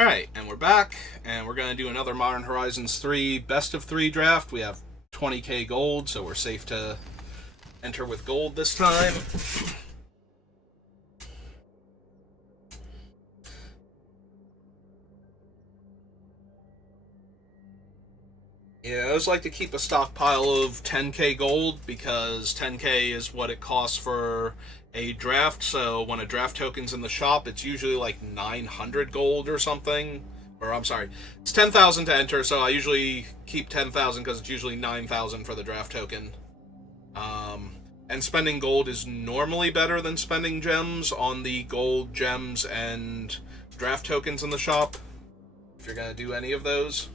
Alright, and we're back, and we're going to do another Modern Horizons 3 Best of 3 draft. We have 20k gold, so we're safe to enter with gold this time. Yeah, I always like to keep a stockpile of 10k gold, because 10k is what it costs for a draft, so when a draft token's in the shop, it's usually like 900 gold or something. Or, I'm sorry, it's 10,000 to enter, so I usually keep 10,000 because it's usually 9,000 for the draft token. And spending gold is normally better than spending gems on the gold, gems, and draft tokens in the shop, if you're going to do any of those.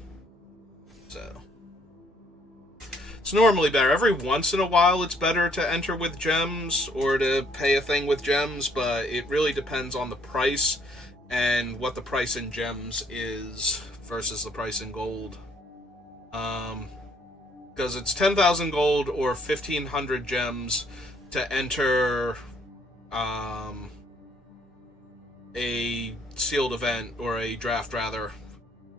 So it's normally better. Every once in a while it's better to enter with gems or to pay a thing with gems, but it really depends on the price and what the price in gems is versus the price in gold. Because it's 10,000 gold or 1,500 gems to enter a sealed event, or a draft rather.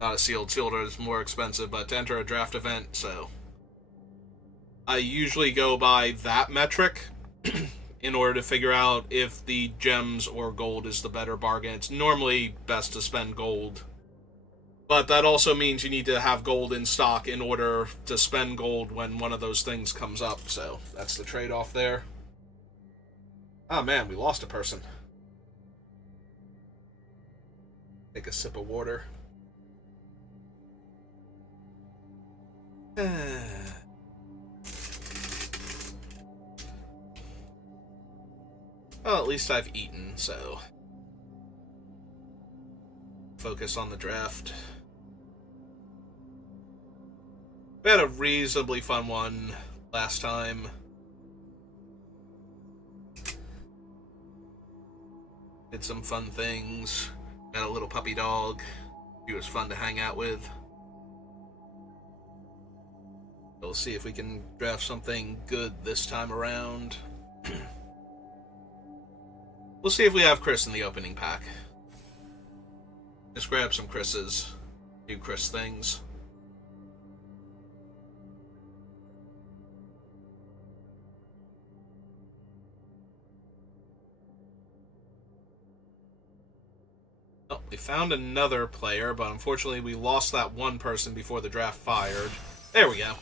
Not a sealed. Sealed is more expensive, but to enter a draft event, so I usually go by that metric in order to figure out if the gems or gold is the better bargain. It's normally best to spend gold, but that also means you need to have gold in stock in order to spend gold when one of those things comes up, so that's the trade-off there. Oh man, we lost a person. Take a sip of water. Well, at least I've eaten, so focus on the draft. We had a reasonably fun one last time. Did some fun things. Got a little puppy dog. He was fun to hang out with. We'll see if we can draft something good this time around. We'll see if we have Chris in the opening pack. Just grab some Chris's. Do Chris things. Oh, we found another player, but unfortunately we lost that one person before the draft fired. There we go.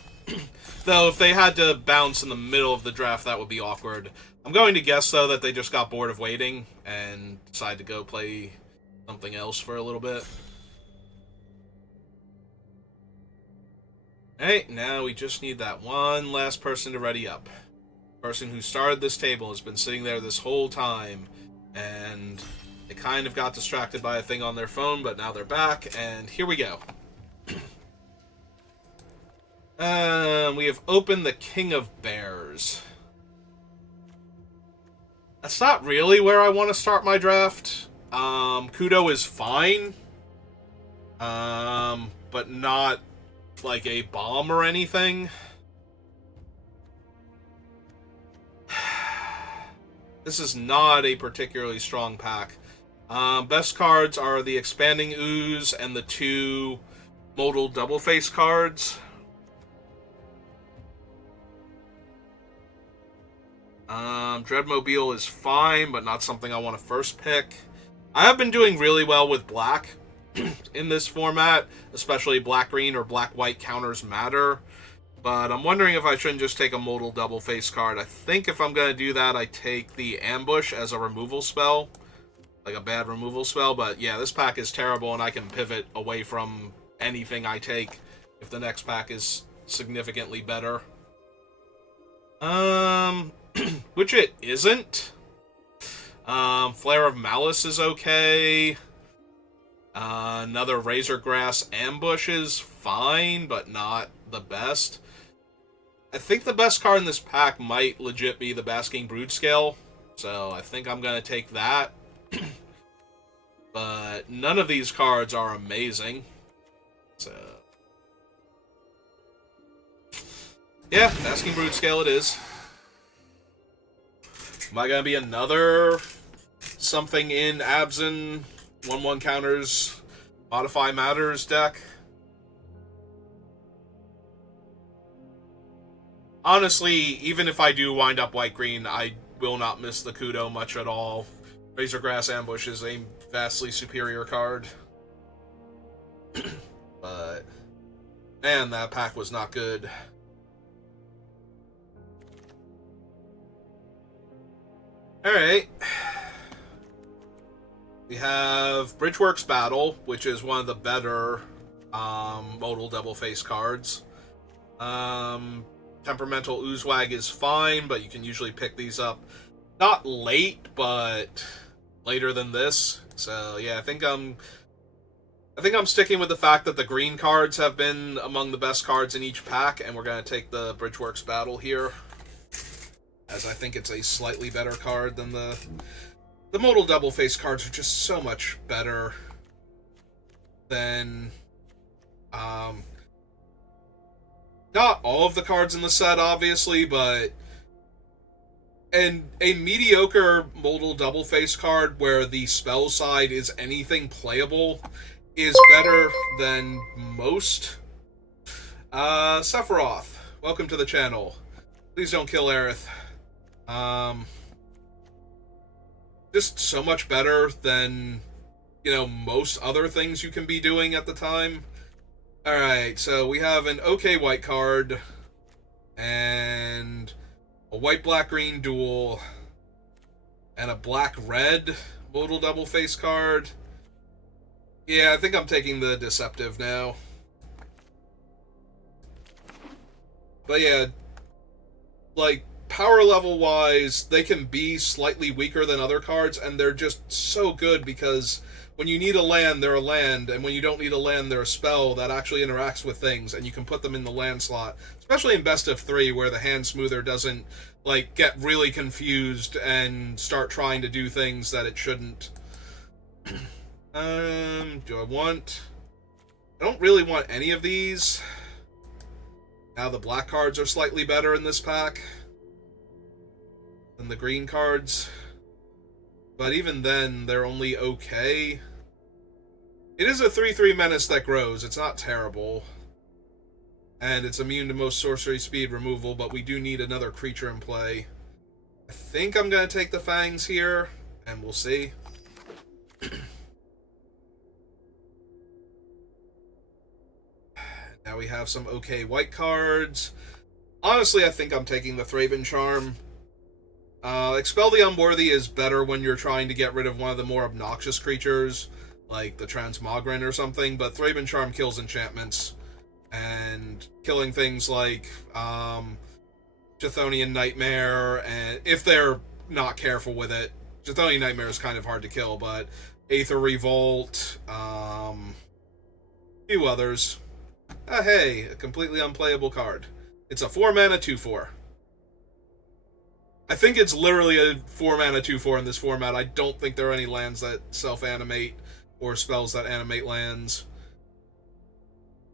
Though if they had to bounce in the middle of the draft, that would be awkward. I'm going to guess, though, that they just got bored of waiting and decided to go play something else for a little bit. Alright, now we just need that one last person to ready up. The person who started this table has been sitting there this whole time, and they kind of got distracted by a thing on their phone, but now they're back, and here we go. We have opened the King of Bears. That's not really where I want to start my draft. Kudo is fine. But not like a bomb or anything. This is not a particularly strong pack. Best cards are the Expanding Ooze and the two Modal Double Face cards. Dreadmobile is fine, but not something I want to first pick. I have been doing really well with black in this format, especially black-green or black-white counters matter. But I'm wondering if I shouldn't just take a modal double face card. I think if I'm going to do that, I take the Ambush as a removal spell. Like a bad removal spell. But yeah, this pack is terrible, and I can pivot away from anything I take if the next pack is significantly better. Which it isn't. Flare of Malice is okay. Another Razorgrass Ambush is fine, but not the best. I think the best card in this pack might legit be the Basking Broodscale, so I think I'm going to take that. But none of these cards are amazing. So yeah, Basking Broodscale it is. Am I gonna be another something in Abzin 1/1 counters Modify Matters deck. Honestly, even if I do wind up white-green, I will not miss the Kudo much at all. Razorgrass Ambush is a vastly superior card. But, man, that pack was not good. Alright. We have Bridgeworks Battle, which is one of the better modal double face cards. Temperamental Oozewag is fine, but you can usually pick these up not late, but later than this. So yeah, I think I'm sticking with the fact that the green cards have been among the best cards in each pack, and we're gonna take the Bridgeworks Battle here, as I think it's a slightly better card than the modal double face cards are just so much better than not all of the cards in the set, obviously, but a mediocre modal double face card where the spell side is anything playable is better than most. Sephiroth, welcome to the channel. Please don't kill Aerith. Just so much better than, most other things you can be doing at the time. Alright, so we have an okay white card, and a white-black-green duel, and a black-red modal double face card. Yeah, I think I'm taking the Deceptive now. But yeah, like, power level wise, they can be slightly weaker than other cards, and they're just so good because when you need a land, they're a land, and when you don't need a land, they're a spell that actually interacts with things, and you can put them in the land slot, especially in best of 3, where the hand smoother doesn't get really confused and start trying to do things that it shouldn't. Do I want... I don't really want any of these. Now the black cards are slightly better in this pack than the green cards. But even then, they're only okay. It is a 3/3 menace that grows. It's not terrible. And it's immune to most sorcery speed removal, but we do need another creature in play. I think I'm going to take the Fangs here, and we'll see. Now we have some okay white cards. Honestly, I think I'm taking the Thraben Charm. Expel the Unworthy is better when you're trying to get rid of one of the more obnoxious creatures, like the Transmogran or something, but Thraben Charm kills enchantments, and killing things like Chthonian Nightmare, and if they're not careful with it, Chthonian Nightmare is kind of hard to kill, but Aether Revolt, a few others. Hey, a completely unplayable card. It's a 4-mana 2/4. I think it's literally a 4-mana 2/4 in this format. I don't think there are any lands that self-animate or spells that animate lands.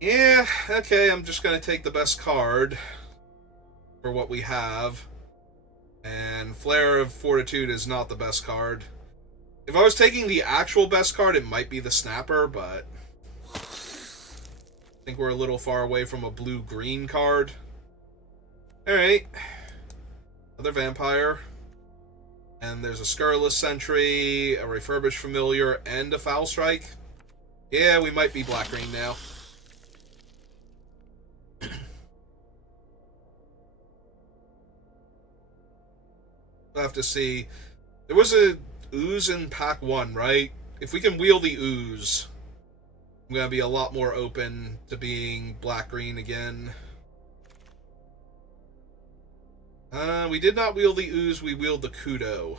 Yeah, okay, I'm just going to take the best card for what we have. And Flare of Fortitude is not the best card. If I was taking the actual best card, it might be the Snapper, but I think we're a little far away from a blue-green card. Alright. Another Vampire. And there's a Scurrilous Sentry, a Refurbished Familiar, and a Foul Strike. Yeah, we might be black-green now. We'll have to see. There was a Ooze in pack 1, right? If we can wheel the Ooze, I'm going to be a lot more open to being black-green again. We did not wheel the Ooze, we wheeled the Kudo.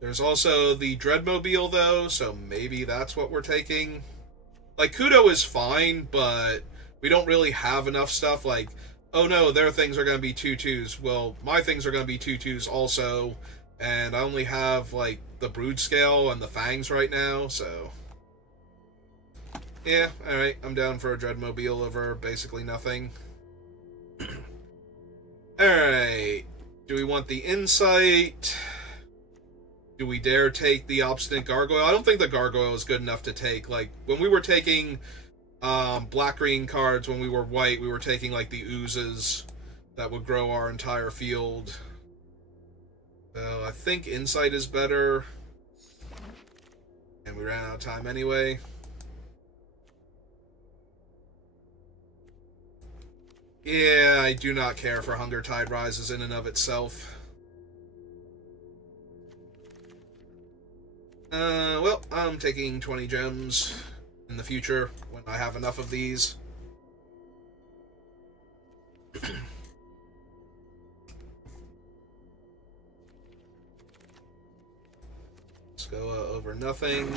There's also the Dreadmobile, though, so maybe that's what we're taking. Like, Kudo is fine, but we don't really have enough stuff. Like, oh no, their things are going to be 2/2s. Well, my things are going to be 2/2s also, and I only have, like, the Brood Scale and the Fangs right now, so... Yeah, alright, I'm down for a Dreadmobile over basically nothing. Alright, do we want the Insight? Do we dare take the Obstinate Gargoyle? I don't think the Gargoyle is good enough to take. Like, when we were taking black-green cards, when we were white, we were taking, like, the oozes that would grow our entire field. So I think Insight is better. And we ran out of time anyway. Yeah, I do not care for Hunger Tide Rises in and of itself. Well, I'm taking 20 gems in the future when I have enough of these. Skoa over nothing.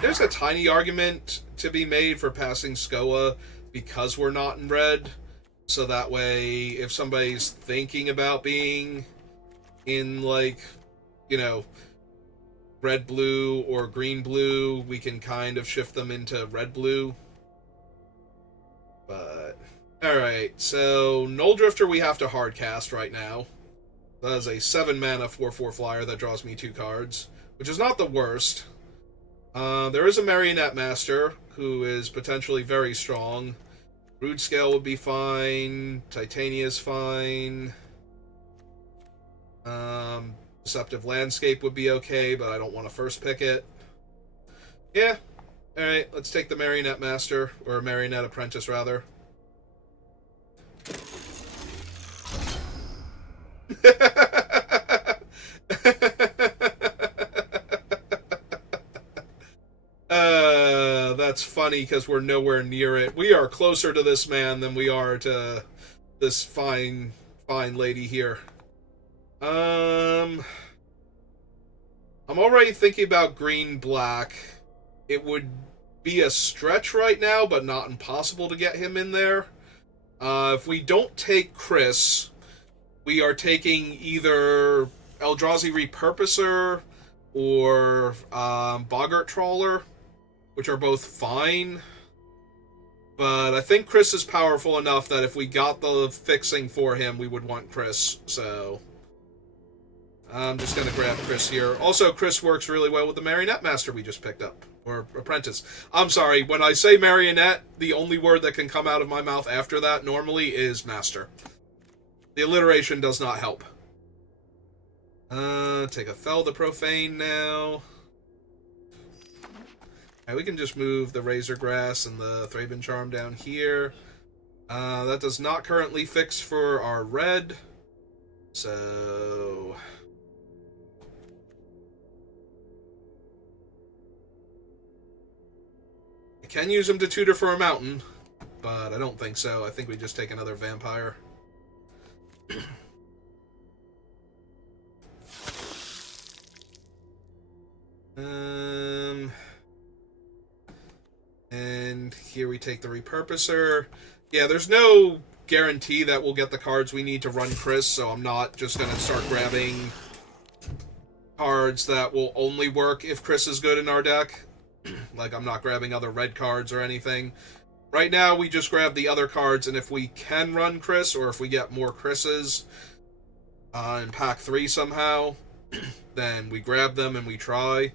There's a tiny argument to be made for passing Skoa because we're not in red. So that way, if somebody's thinking about being in, like, you know, red-blue or green-blue, we can kind of shift them into red-blue. But, alright, so Null Drifter we have to hardcast right now. That is a 7-mana 4/4 flyer that draws me 2 cards, which is not the worst. There is a Marionette Master, who is potentially very strong. Rude Scale would be fine. Titania's fine. Deceptive Landscape would be okay, but I don't want to first pick it. Yeah. Alright, let's take the Marionette Master, or Marionette Apprentice, rather. That's funny because we're nowhere near it. We are closer to this man than we are to this fine lady here. I'm already thinking about green-black. It would be a stretch right now, but not impossible to get him in there. If we don't take Chris, we are taking either Eldrazi Repurposer or Boggart Trawler, which are both fine. But I think Chris is powerful enough that if we got the fixing for him, we would want Chris. So I'm just going to grab Chris here. Also, Chris works really well with the Marionette Master we just picked up. Or Apprentice. I'm sorry, when I say Marionette, the only word that can come out of my mouth after that normally is Master. The alliteration does not help. Take a Fell the Profane now. Alright, we can just move the Razor Grass and the Thraben Charm down here. That does not currently fix for our red. So I can use him to tutor for a mountain, but I don't think so. I think we just take another Vampire. And here we take the Repurposer. Yeah, there's no guarantee that we'll get the cards we need to run Chris, so I'm not just going to start grabbing cards that will only work if Chris is good in our deck. Like, I'm not grabbing other red cards or anything. Right now, we just grab the other cards, and if we can run Chris, or if we get more Chris's in pack 3 somehow, then we grab them and we try.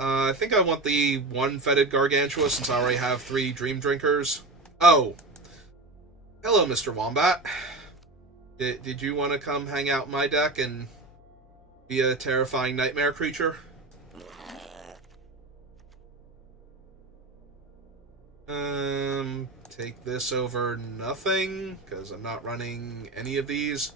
I think I want the 1 Fetid Gargantua since I already have 3 Dream Drinkers. Oh. Hello, Mr. Wombat. Did you want to come hang out in my deck and be a terrifying nightmare creature? Take this over nothing, because I'm not running any of these.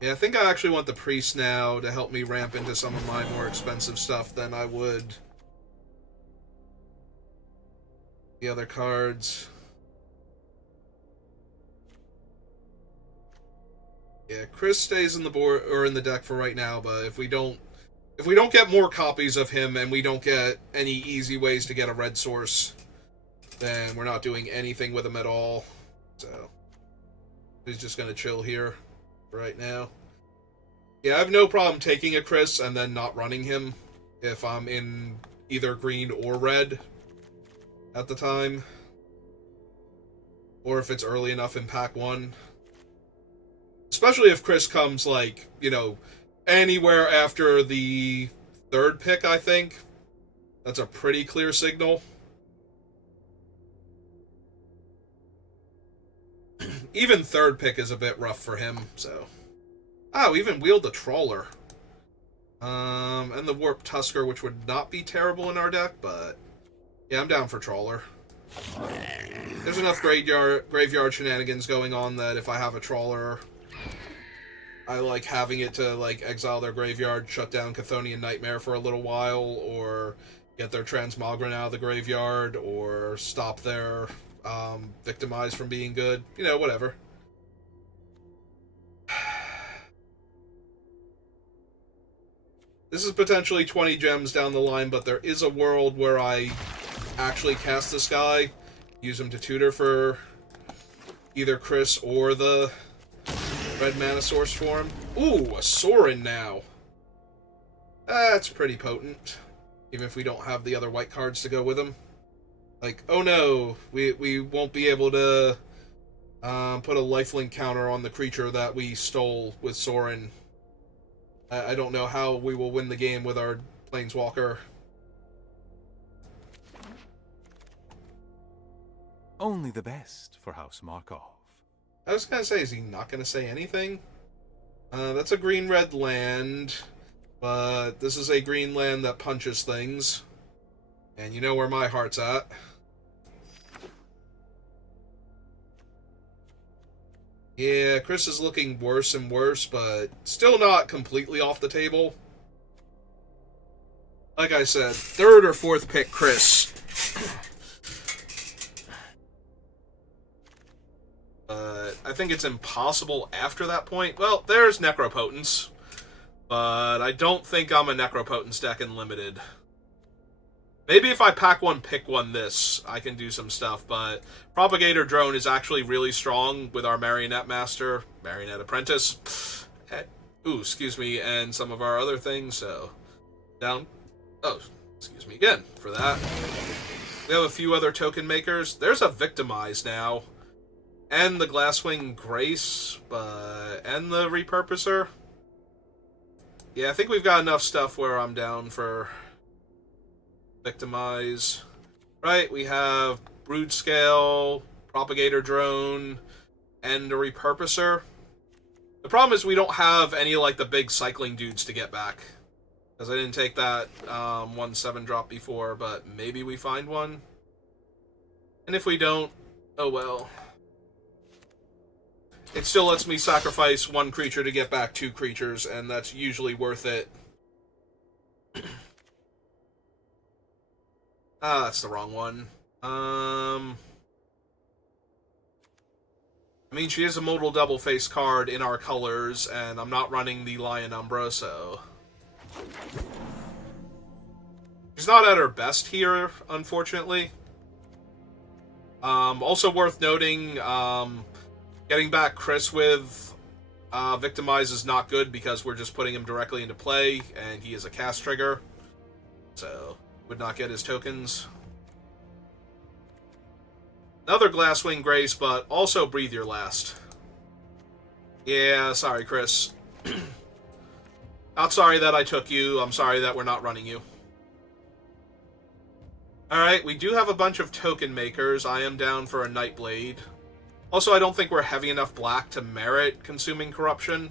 Yeah, I think I actually want the Priest now to help me ramp into some of my more expensive stuff than I would the other cards. Yeah, Chris stays in the board or in the deck for right now, but if we don't get more copies of him and we don't get any easy ways to get a red source, then we're not doing anything with him at all. So he's just gonna chill here right now. Yeah, I have no problem taking a Chris and then not running him if I'm in either green or red at the time. Or if it's early enough in pack 1. Especially if Chris comes, like, you know, anywhere after the third pick, I think. That's a pretty clear signal. Even third pick is a bit rough for him, so. Oh, even wheeled the Trawler. And the Warp Tusker, which would not be terrible in our deck, but yeah, I'm down for Trawler. There's enough graveyard shenanigans going on that if I have a Trawler, I like having it to like exile their graveyard, shut down Chthonian Nightmare for a little while, or get their Transmogran out of the graveyard, or stop their Victimize from being good. You know, whatever. This is potentially 20 gems down the line, but there is a world where I actually cast this guy, use him to tutor for either Chris or the red mana source for him. Ooh, a Sorin now. That's pretty potent, even if we don't have the other white cards to go with him. Like, oh no, we won't be able to put a lifelink counter on the creature that we stole with Sorin. I don't know how we will win the game with our Planeswalker. Only the best for House Markov. I was gonna say, is he not gonna say anything? That's a green-red land, but this is a green land that punches things. And you know where my heart's at. Yeah, Chris is looking worse and worse, but still not completely off the table. Like I said, third or fourth pick Chris. But I think it's impossible after that point. Well, there's Necropotence. But I don't think I'm a Necropotence deck in Limited. Maybe if I pack one, pick one this, I can do some stuff, but Propagator Drone is actually really strong with our Marionette Master, Marionette Apprentice, excuse me, and some of our other things, so down, excuse me again for that. We have a few other token makers. There's a Victimize now, and the Glasswing Grace, and the Repurposer. Yeah, I think we've got enough stuff where I'm down for Victimize. Right, we have Brood Scale, Propagator Drone, and a Repurposer. The problem is we don't have any, like, the big cycling dudes to get back. Because I didn't take that 1/7 drop before, but maybe we find one. And if we don't, oh well. It still lets me sacrifice one creature to get back two creatures, and that's usually worth it. That's the wrong one. I mean, she is a modal double face card in our colors, and I'm not running the Lion Umbra, so she's not at her best here, unfortunately. Also worth noting, getting back Chris with Victimize is not good because we're just putting him directly into play, and he is a cast trigger, so would not get his tokens. Another Glasswing Grace, but also Breathe Your Last. Yeah, sorry, Chris. Not sorry that I took you. I'm sorry that we're not running you. Alright, we do have a bunch of token makers. I am down for a Nightblade. Also, I don't think we're heavy enough black to merit consuming Corruption.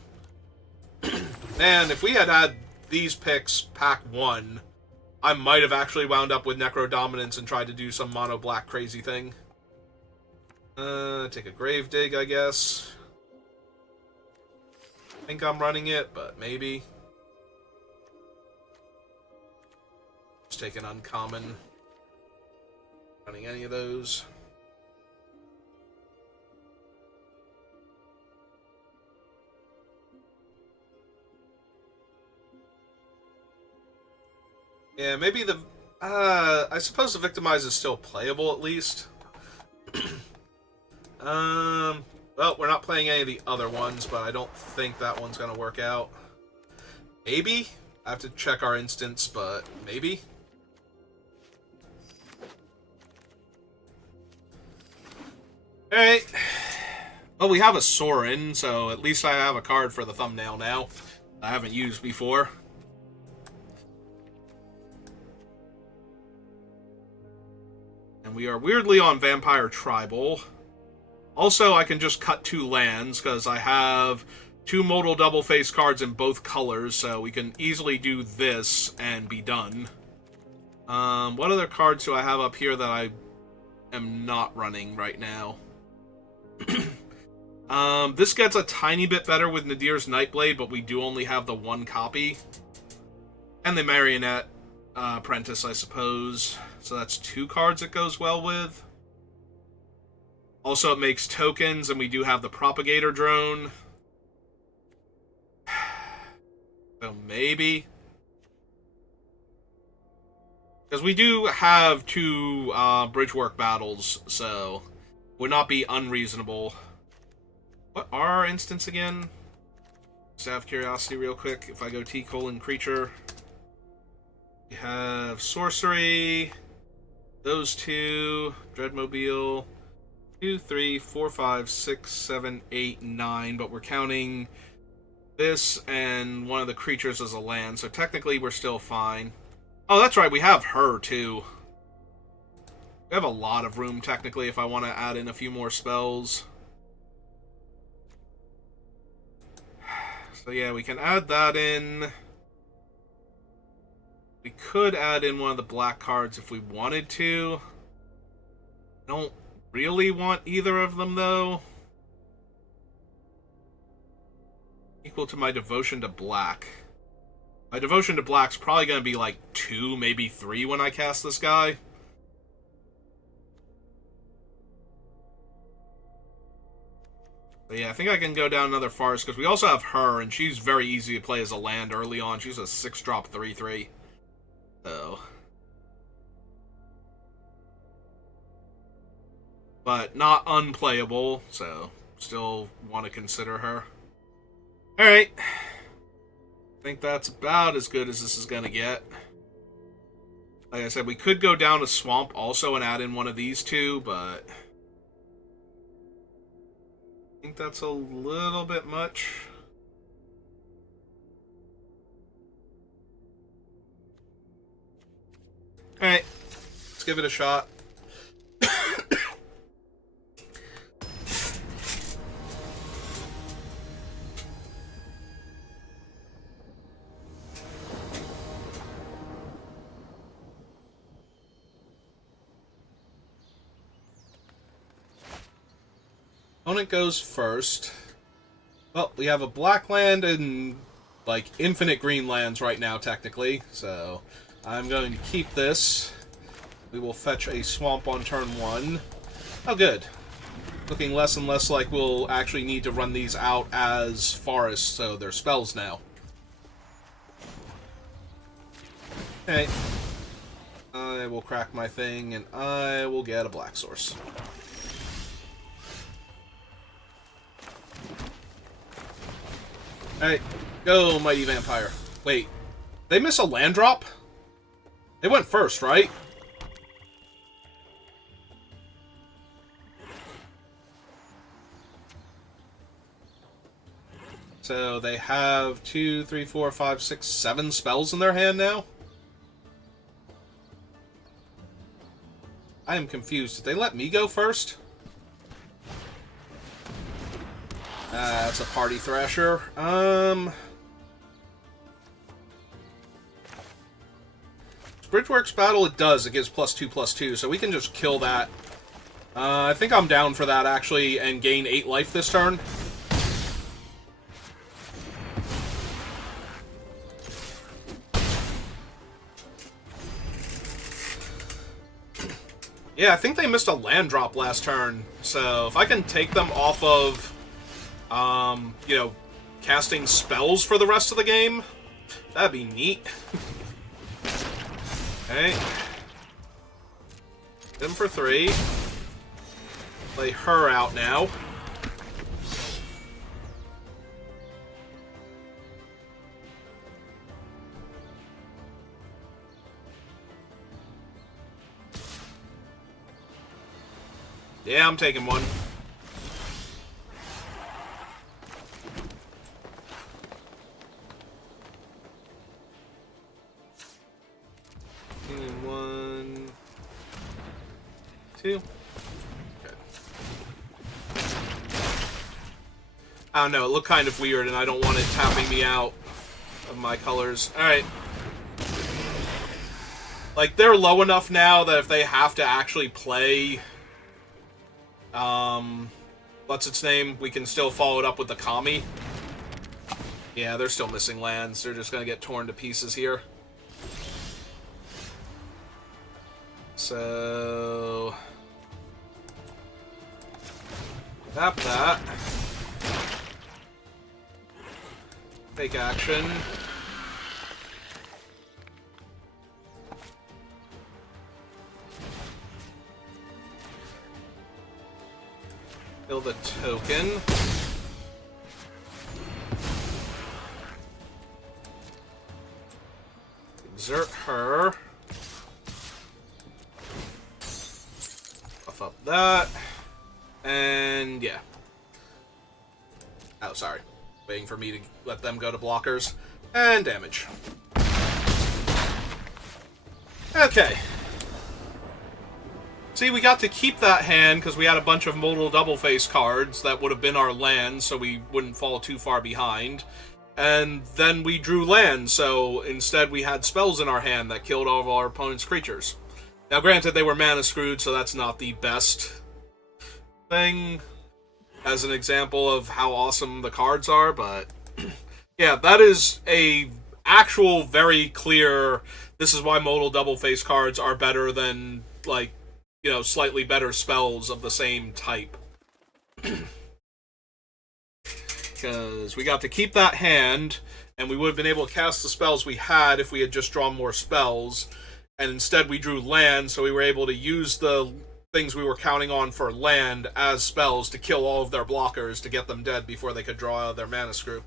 Man, if we had had these picks pack 1, I might have actually wound up with Necro Dominance and tried to do some mono black crazy thing. Take a Grave Dig, I guess. I think I'm running it, but maybe. Just take an uncommon. Running any of those. Yeah, maybe the... I suppose the Victimize is still playable, at least. Well, we're not playing any of the other ones, but I don't think that one's gonna work out. Maybe? I have to check our instance, but maybe? Alright. Well, we have a Sorin, so at least I have a card for the thumbnail now. I haven't used before. And we are weirdly on Vampire Tribal. Also, I can just cut 2 lands, because I have 2 modal double face cards in both colors, so we can easily do this and be done. What other cards do I have up here that I am not running right now? This gets a tiny bit better with Nadir's Nightblade, but we do only have the 1 copy. And the Marionette Apprentice, I suppose. So that's 2 cards it goes well with. Also, it makes tokens, and we do have the Propagator Drone. So maybe. Because we do have 2 Bridgework battles, so would not be unreasonable. What are our instants again? Just out of curiosity real quick, if I go T::creature, we have Sorcery, those 2, Dreadmobile, 2, 3, 4, 5, 6, 7, 8, 9, but we're counting this and one of the creatures as a land, so technically we're still fine. Oh, that's right, we have her, too. We have a lot of room, technically, if I want to add in a few more spells. So yeah, we can add that in. We could add in one of the black cards if we wanted to. I don't really want either of them, though. Equal to my devotion to black. My devotion to black's probably going to be like 2, maybe 3 when I cast this guy. But yeah, I think I can go down another Forest, because we also have her, and she's very easy to play as a land early on. She's a 6-drop 3/3. So. But not unplayable, so still want to consider her. Alright. I think that's about as good as this is going to get. Like I said, we could go down to Swamp also and add in one of these 2, but I think that's a little bit much. Alright, let's give it a shot. Opponent goes first. Well, we have a black land and, like, infinite green lands right now, technically. So, I'm going to keep this. We will fetch a swamp on turn 1. Oh, good. Looking less and less like we'll actually need to run these out as forests, so they're spells now. Okay. I will crack my thing, and I will get a black source. Alright, go, Mighty Vampire. Wait, they miss a land drop? They went first, right? So they have 2, 3, 4, 5, 6, 7 spells in their hand now? I am confused. Did they let me go first? That's a Party Thrasher. Bridgeworks Battle, it does. It gives +2/+2, so we can just kill that. I think I'm down for that, actually, and gain 8 life this turn. Yeah, I think they missed a land drop last turn, so if I can take them off of you know, casting spells for the rest of the game, that'd be neat. Okay. Them for 3. Play her out now. Yeah, I'm taking one. to? Okay. I don't know, it looked kind of weird, and I don't want it tapping me out of my colors. Alright. Like, they're low enough now that if they have to actually play, what's its name? We can still follow it up with the Kami. Yeah, they're still missing lands. They're just gonna get torn to pieces here. So... tap that. Take action. Kill the token. Exert her. Buff up that. And yeah. Oh, sorry. Waiting for me to let them go to blockers. And damage. Okay. See, we got to keep that hand because we had a bunch of modal double-face cards that would have been our lands, so we wouldn't fall too far behind. And then we drew lands, so instead we had spells in our hand that killed all of our opponent's creatures. Now, granted, they were mana screwed, so that's not the best thing as an example of how awesome the cards are, but yeah, that is a actual very clear, this is why modal double-face cards are better than, like, you know, slightly better spells of the same type. Because we got to keep that hand, and we would have been able to cast the spells we had if we had just drawn more spells, and instead we drew land, so we were able to use the things we were counting on for land as spells to kill all of their blockers to get them dead before they could draw out of their mana screw.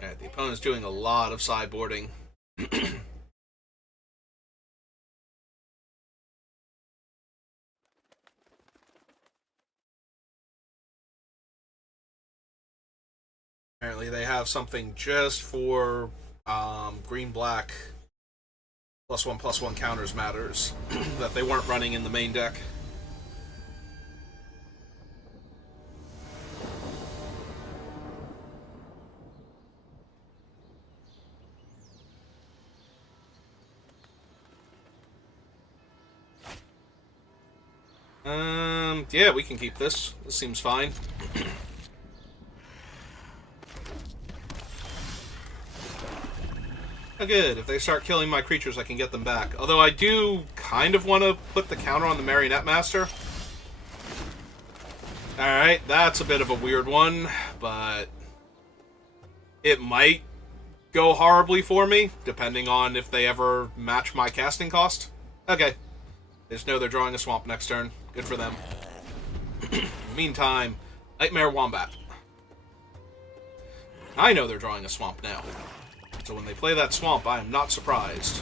Alright, the opponent's doing a lot of sideboarding. Apparently they have something just for green-black +1/+1 counters matters that they weren't running in the main deck. Yeah, we can keep this. This seems fine. Oh, good. If they start killing my creatures, I can get them back. Although I do kind of want to put the counter on the Marionette Master. Alright, that's a bit of a weird one, but it might go horribly for me, depending on if they ever match my casting cost. Okay. They just know they're drawing a swamp next turn. Good for them. Meantime, Nightmare Wombat. I know they're drawing a swamp now. So when they play that swamp, I am not surprised.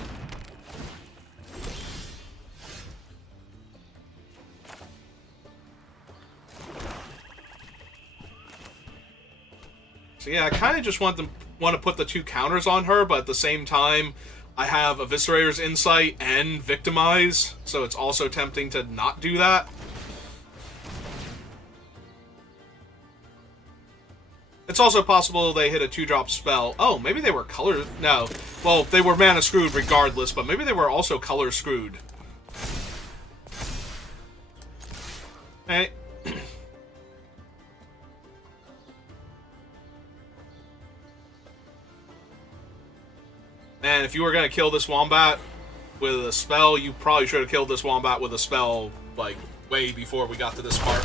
So yeah, I kind of just want to put the two counters on her, but at the same time, I have Eviscerator's Insight and Victimize, so it's also tempting to not do that. It's also possible they hit a 2-drop spell. Oh, maybe they were color... No. Well, they were mana screwed regardless, but maybe they were also color screwed. Hey. Man, if you were going to kill this Wombat with a spell, you probably should have killed this Wombat with a spell, like, way before we got to this part.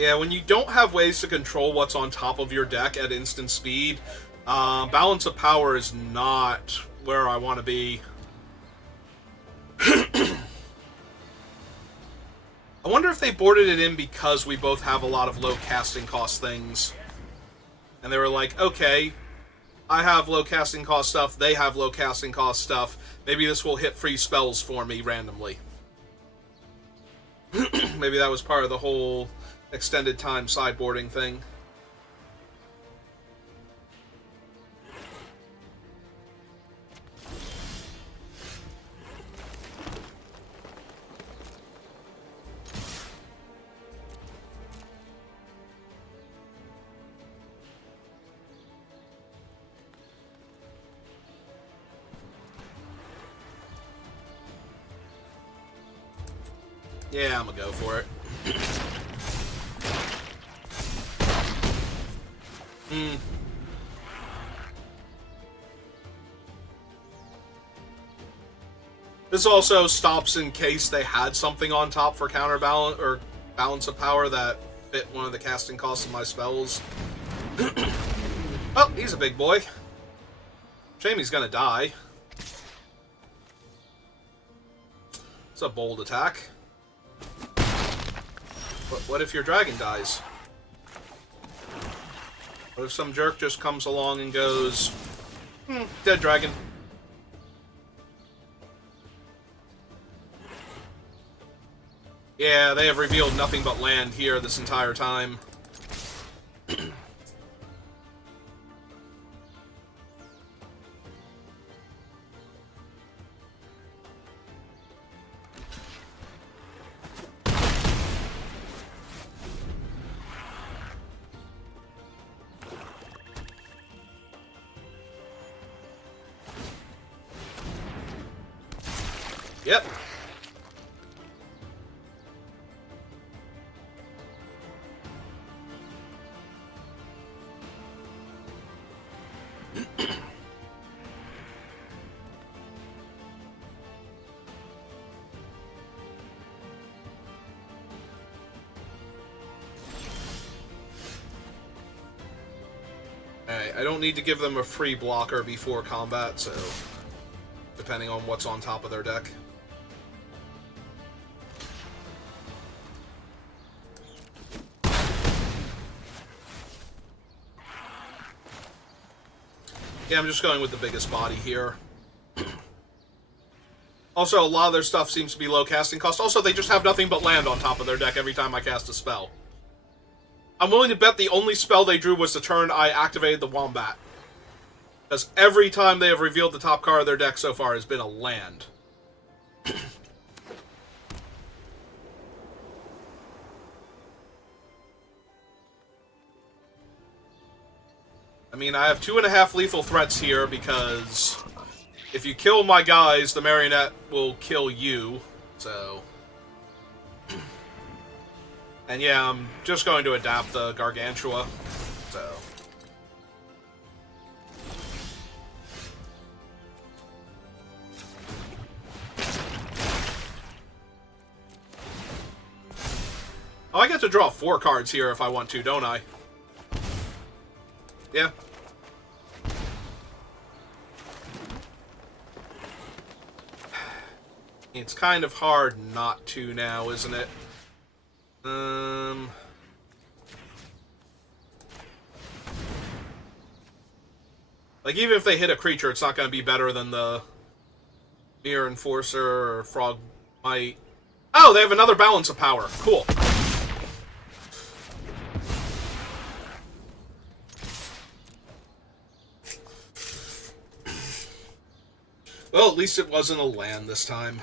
Yeah, when you don't have ways to control what's on top of your deck at instant speed, balance of power is not where I want to be. I wonder if they boarded it in because we both have a lot of low casting cost things. And they were like, okay, I have low casting cost stuff, they have low casting cost stuff, maybe this will hit free spells for me randomly. Maybe that was part of the whole extended time sideboarding thing. Yeah, I'm gonna go for it. This also stops in case they had something on top for counterbalance or balance of power that fit one of the casting costs of my spells. Oh, he's a big boy. Shame he's gonna die. It's a bold attack. But what if your dragon dies? What if some jerk just comes along and goes, dead dragon. Yeah, they have revealed nothing but land here this entire time. Yep. Alright, I don't need to give them a free blocker before combat, so depending on what's on top of their deck. Yeah, I'm just going with the biggest body here. Also, a lot of their stuff seems to be low casting cost. Also, they just have nothing but land on top of their deck every time I cast a spell. I'm willing to bet the only spell they drew was the turn I activated the Wombat. Because every time they have revealed the top card of their deck so far has been a land. I mean, I have 2.5 lethal threats here because if you kill my guys, the Marionette will kill you, so... And yeah, I'm just going to adapt the Gargantua, so... Oh, I get to draw 4 cards here if I want to, don't I? Yeah. It's kind of hard not to now, isn't it? Like, even if they hit a creature, it's not going to be better than the Mirror Enforcer or Frog Might. Oh, they have another balance of power. Cool. Well, at least it wasn't a land this time.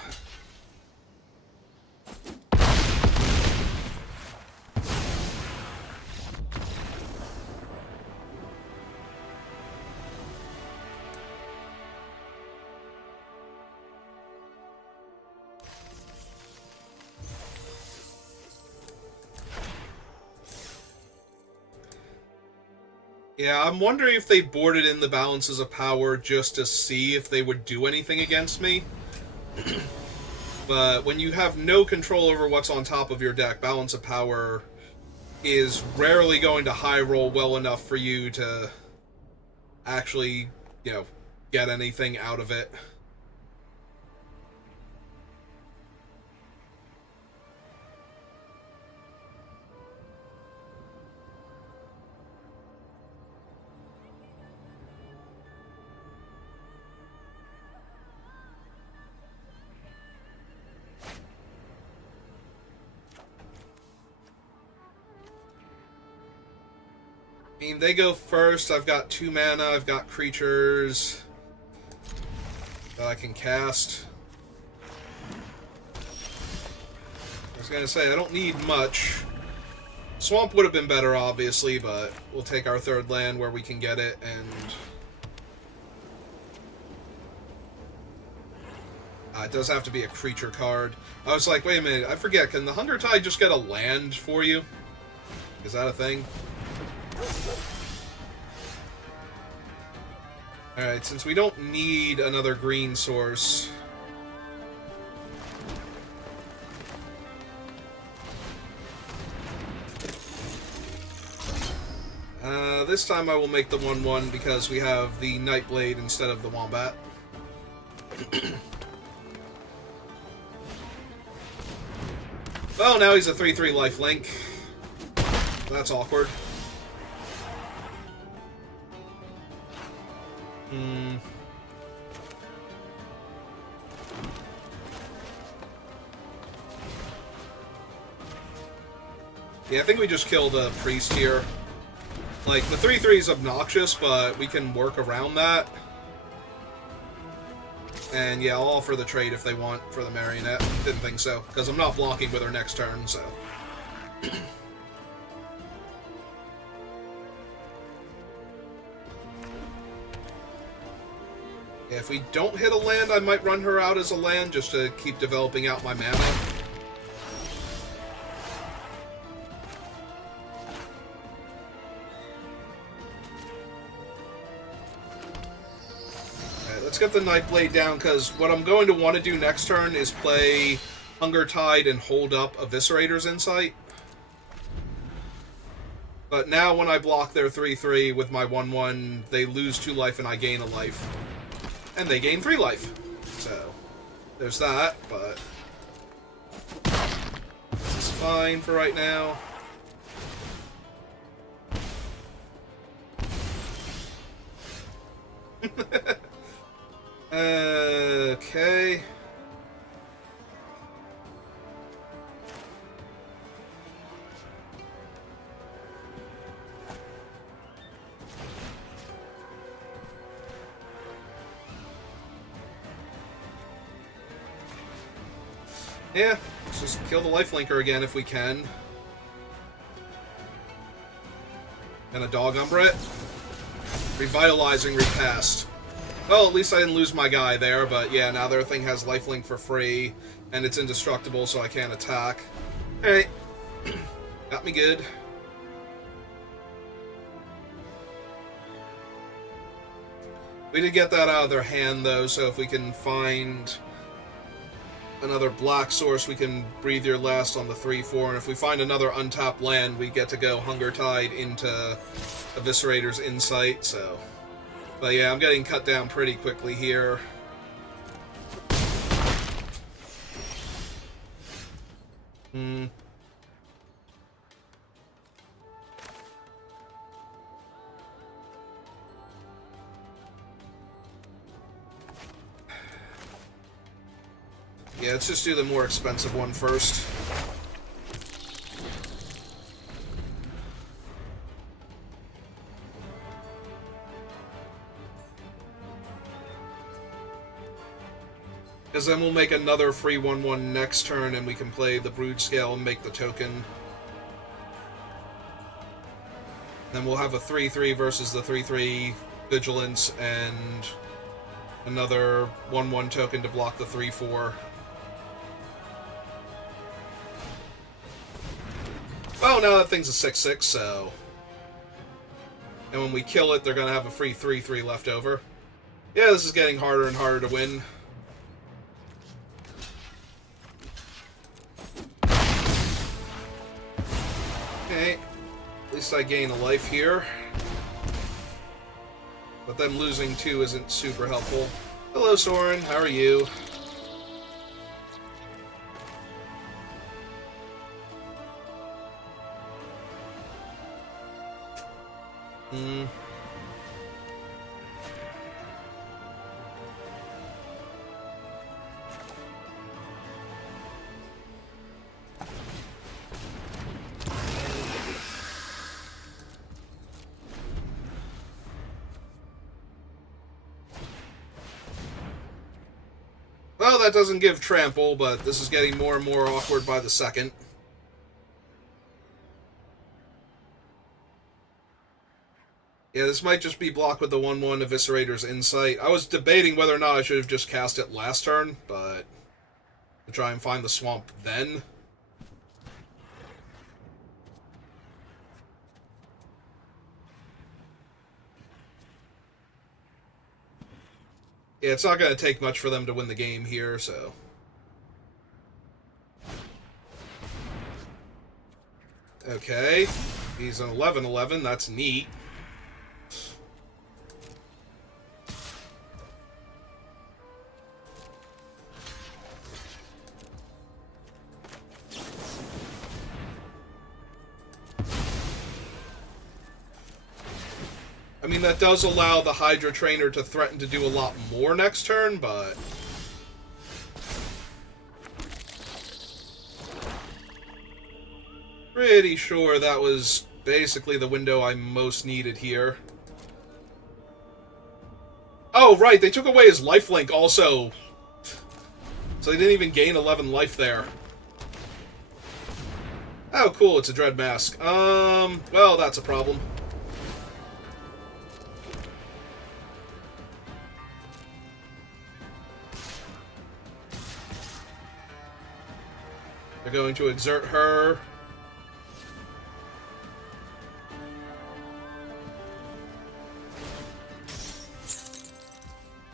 Yeah, I'm wondering if they boarded in the balances of power just to see if they would do anything against me. But when you have no control over what's on top of your deck, balance of power is rarely going to high roll well enough for you to actually, get anything out of it. I mean, they go first. I've got 2 mana. I've got creatures that I can cast. I was gonna say, I don't need much. Swamp would have been better, obviously, but we'll take our 3rd land where we can get it, and... it does have to be a creature card. I was like, wait a minute, I forget, can the Hunger Tide just get a land for you? Is that a thing? Alright, since we don't need another green source... this time I will make the 1/1 because we have the Nightblade instead of the Wombat. Oh, now he's a 3/3 lifelink. That's awkward. Yeah, I think we just killed a priest here. Like, the 3/3 is obnoxious, but we can work around that. And yeah, I'll offer the trade if they want for the Marionette. Didn't think so, because I'm not blocking with her next turn, so... Yeah, if we don't hit a land, I might run her out as a land, just to keep developing out my mana. Let's get the Nightblade down, because what I'm going to want to do next turn is play Hunger Tide and hold up Eviscerator's Insight. But now when I block their 3/3 with my 1/1, they lose 2 life and I gain a life. And they gain 3 life. So, there's that, but... this is fine for right now. Okay. Yeah, let's just kill the lifelinker again if we can. And a dog umber it. Revitalizing recast. Well, at least I didn't lose my guy there, but yeah, now their thing has lifelink for free, and it's indestructible, so I can't attack. Alright. Got me good. We did get that out of their hand, though, so if we can find another black source, we can breathe your last on the 3/4, and if we find another untapped land, we get to go Hunger Tide into Eviscerator's Insight, so... But yeah, I'm getting cut down pretty quickly here. Yeah, let's just do the more expensive one first. Because then we'll make another free 1/1 next turn, and we can play the Brood Scale and make the token. Then we'll have a 3/3 versus the 3/3 Vigilance, and another 1/1 token to block the 3/4. Oh, now that thing's a 6/6, so... And when we kill it, they're going to have a free 3/3 left over. Yeah, this is getting harder and harder to win. Okay. least I gain a life here. But them losing 2 isn't super helpful. Hello, Soren. How are you? Well, that doesn't give trample, but this is getting more and more awkward by the second. Yeah, this might just be blocked with the 1/1 Eviscerator's Insight. I was debating whether or not I should have just cast it last turn, but to try and find the swamp then. Yeah, it's not going to take much for them to win the game here, so... Okay. He's an 11/11. That's neat. I mean, that does allow the Hydra Trainer to threaten to do a lot more next turn, but... Pretty sure that was basically the window I most needed here. Oh, right, they took away his lifelink also. So they didn't even gain 11 life there. Oh, cool, it's a Dread Mask. Well, that's a problem. They're going to exert her.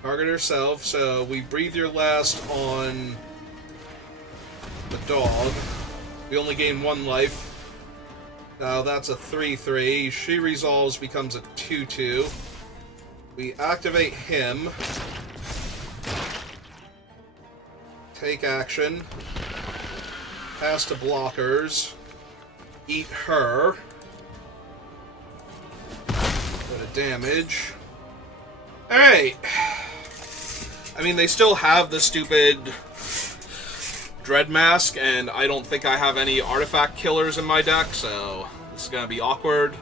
Target herself, so we breathe your last on the dog. We only gain 1 life. Now that's a 3/3. She resolves, becomes a 2/2. We activate him. Take action. Pass to blockers. Eat her. Bit of damage. Alright. I mean, they still have the stupid Dread Mask, and I don't think I have any artifact killers in my deck, so this is gonna be awkward.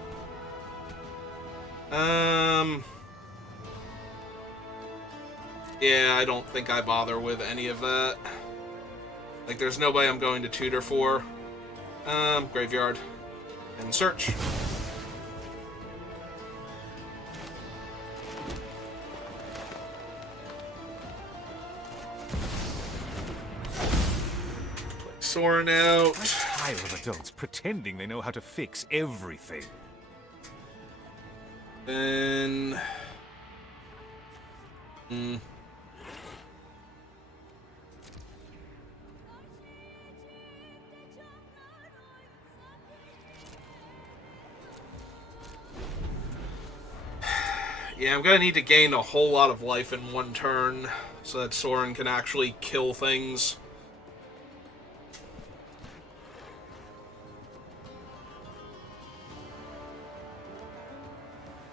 Yeah, I don't think I bother with any of that. Like, there's no way I'm going to tutor for. Graveyard. And search. Soren out. I'm tired of adults pretending they know how to fix everything. Then... Yeah, I'm gonna need to gain a whole lot of life in 1 turn so that Soren can actually kill things.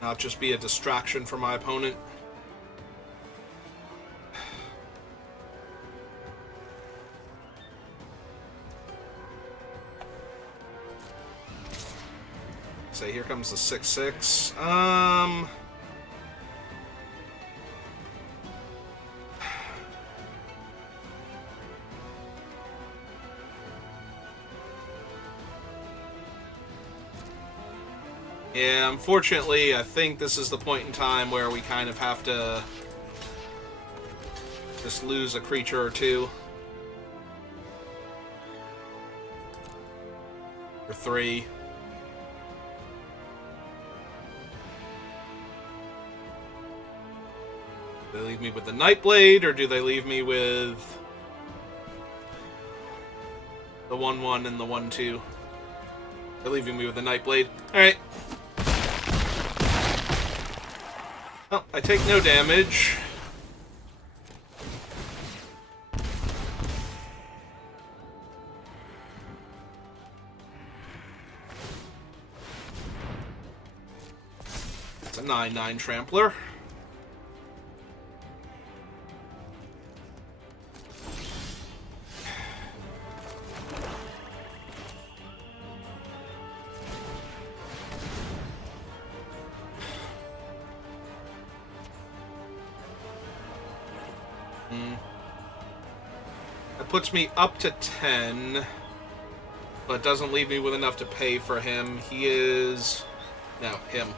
Not just be a distraction for my opponent. So here comes the 6/6. Yeah, unfortunately, I think this is the point in time where we kind of have to just lose a creature or 2. Or 3. Do they leave me with the Nightblade, or do they leave me with the 1/1 and the 1/2? They're leaving me with a Nightblade. Alright. Well, I take no damage. It's a 9/9 Trampler. That puts me up to 10, but doesn't leave me with enough to pay for him. He is... no, him.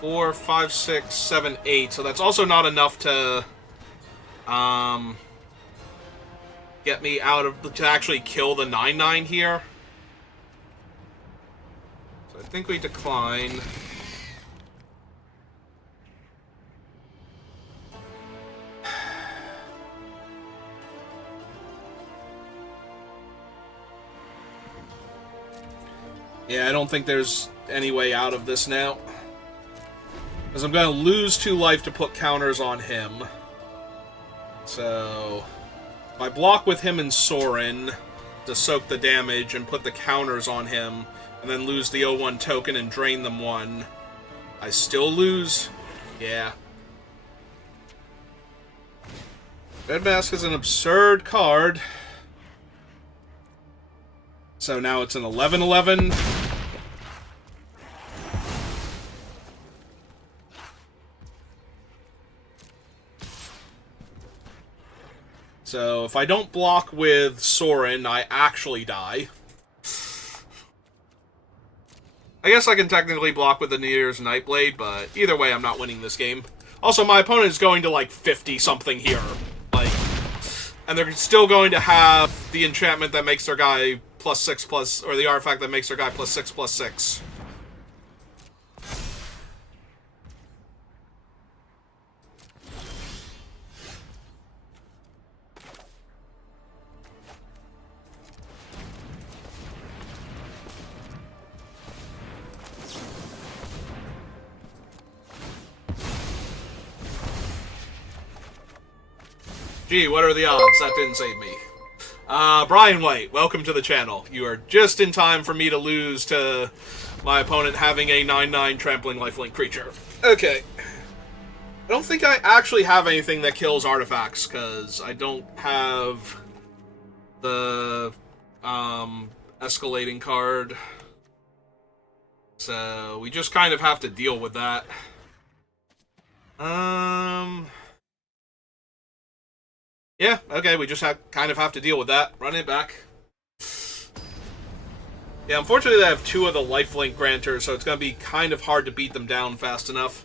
4, 5, 6, 7, 8. So that's also not enough to get me out of... to actually kill the 9/9 here. So I think we decline. Yeah, I don't think there's any way out of this now. Because I'm going to lose 2 life to put counters on him. So, if I block with him and Sorin to soak the damage and put the counters on him, and then lose the 0/1 token and drain them 1, I still lose? Yeah. Red Mask is an absurd card. So now it's an 11/11. So if I don't block with Sorin, I actually die. I guess I can technically block with the Near's Nightblade, but either way, I'm not winning this game. Also, my opponent is going to, like, 50-something here. Like, and they're still going to have the enchantment that makes their guy +6+, or the artifact that makes their guy +6/+6. Gee, what are the odds? That didn't save me. Brian White, welcome to the channel. You are just in time for me to lose to my opponent having a 9/9 trampling lifelink creature. Okay. I don't think I actually have anything that kills artifacts, because I don't have the escalating card. So we just kind of have to deal with that. Yeah, okay, we just kind of have to deal with that. Run it back. Yeah, unfortunately I have 2 of the lifelink granters, so it's going to be kind of hard to beat them down fast enough.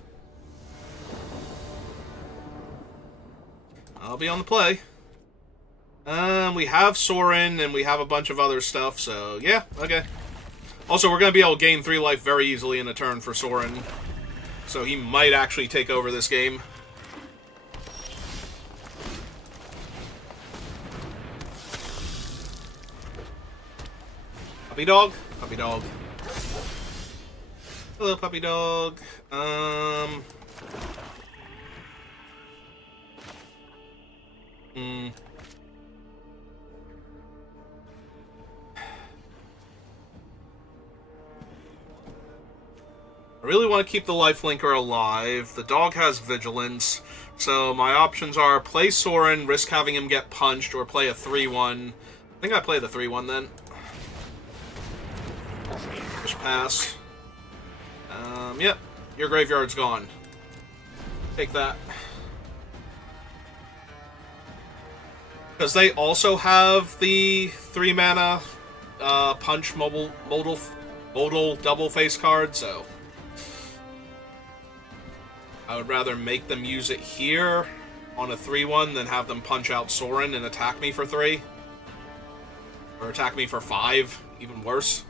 I'll be on the play. We have Sorin, and we have a bunch of other stuff, so yeah, okay. Also, we're going to be able to gain 3 life very easily in a turn for Sorin, so he might actually take over this game. Puppy dog? Puppy dog. Hello, puppy dog. I really want to keep the lifelinker alive. The dog has vigilance, so my options are play Sorin, risk having him get punched, or play a 3/1. I think I play the 3/1 then. Just pass. Yep. Your graveyard's gone. Take that. Because they also have the 3-mana punch modal double face card, so I would rather make them use it here on a 3/1 than have them punch out Sorin and attack me for 3. Or attack me for 5, even worse.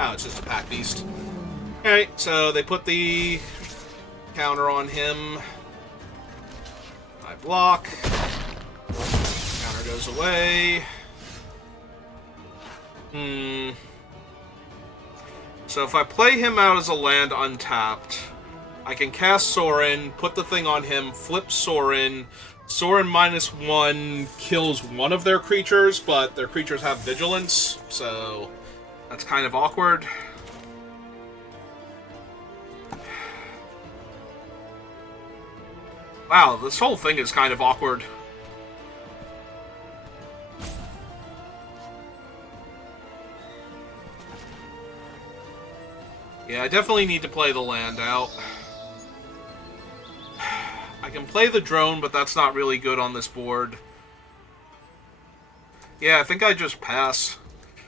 Oh, it's just a pack beast. Alright, so they put the counter on him. block. Counter goes away. So if I play him out as a land untapped, I can cast Sorin, put the thing on him, flip Sorin. Sorin -1 kills one of their creatures, but their creatures have vigilance, so that's kind of awkward. Wow, this whole thing is kind of awkward. Yeah, I definitely need to play the land out. I can play the drone, but that's not really good on this board. Yeah, I think I just pass.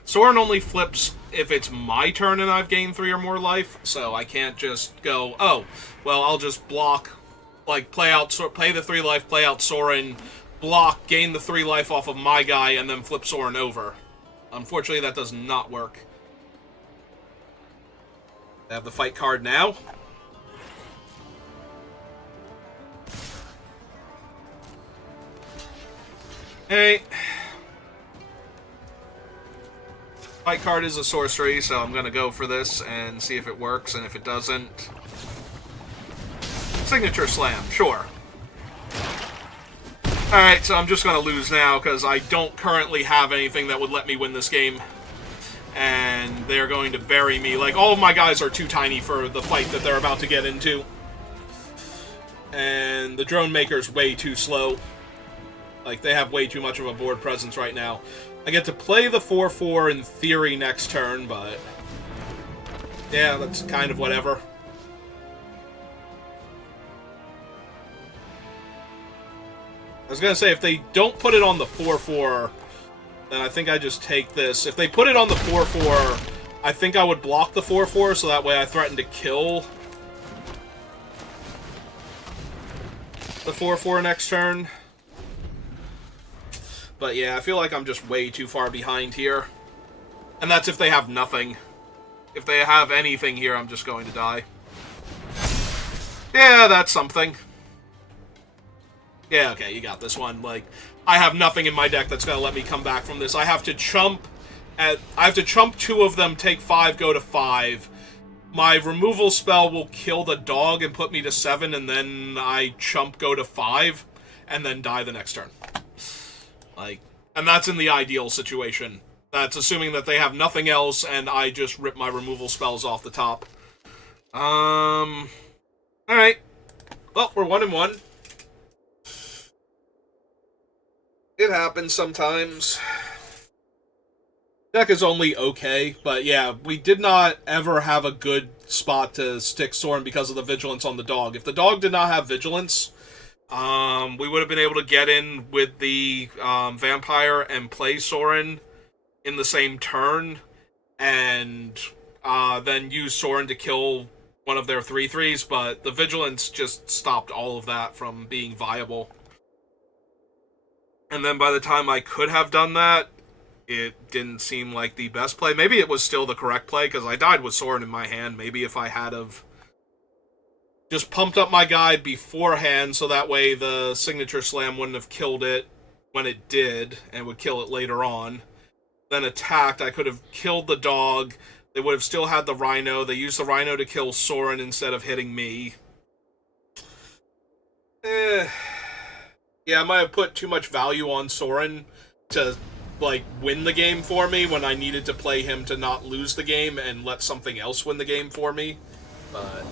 Sorin only flips if it's my turn and I've gained 3 or more life, so I can't just go, oh, well, I'll just block, like, play the 3 life, play out Sorin, block, gain the 3 life off of my guy, and then flip Sorin over. Unfortunately, that does not work. I have the fight card now. Hey. Fight card is a sorcery, so I'm going to go for this and see if it works, and if it doesn't... Signature Slam, sure. Alright, so I'm just going to lose now, because I don't currently have anything that would let me win this game. And they're going to bury me. Like, all of my guys are too tiny for the fight that they're about to get into. And the drone maker's way too slow. Like, they have way too much of a board presence right now. I get to play the 4/4 in theory next turn, but... yeah, that's kind of whatever. I was gonna say, if they don't put it on the 4/4... then I think I just take this. If they put it on the 4/4, I think I would block the 4/4, so that way I threaten to kill the 4/4 next turn. But yeah, I feel like I'm just way too far behind here. And that's if they have nothing. If they have anything here, I'm just going to die. Yeah, that's something. Yeah, okay, you got this one. Like, I have nothing in my deck that's going to let me come back from this. I have to chump 2 of them, take 5, go to 5. My removal spell will kill the dog and put me to 7, and then I chump, go to 5, and then die the next turn. Like, and that's in the ideal situation. That's assuming that they have nothing else, and I just rip my removal spells off the top. Alright. Well, we're 1-1. It happens sometimes. Deck is only okay, but yeah, we did not ever have a good spot to stick Sorin because of the vigilance on the dog. If the dog did not have vigilance, we would have been able to get in with the vampire and play Sorin in the same turn, and then use Sorin to kill one of their 3/3s, but the vigilance just stopped all of that from being viable. And then by the time I could have done that, it didn't seem like the best play. Maybe it was still the correct play, because I died with Sorin in my hand. Maybe if I had have just pumped up my guy beforehand, so that way the Signature Slam wouldn't have killed it when it did, and would kill it later on. Then attacked, I could have killed the dog. They would have still had the Rhino. They used the Rhino to kill Sorin instead of hitting me. Yeah, I might have put too much value on Sorin to, like, win the game for me when I needed to play him to not lose the game and let something else win the game for me. But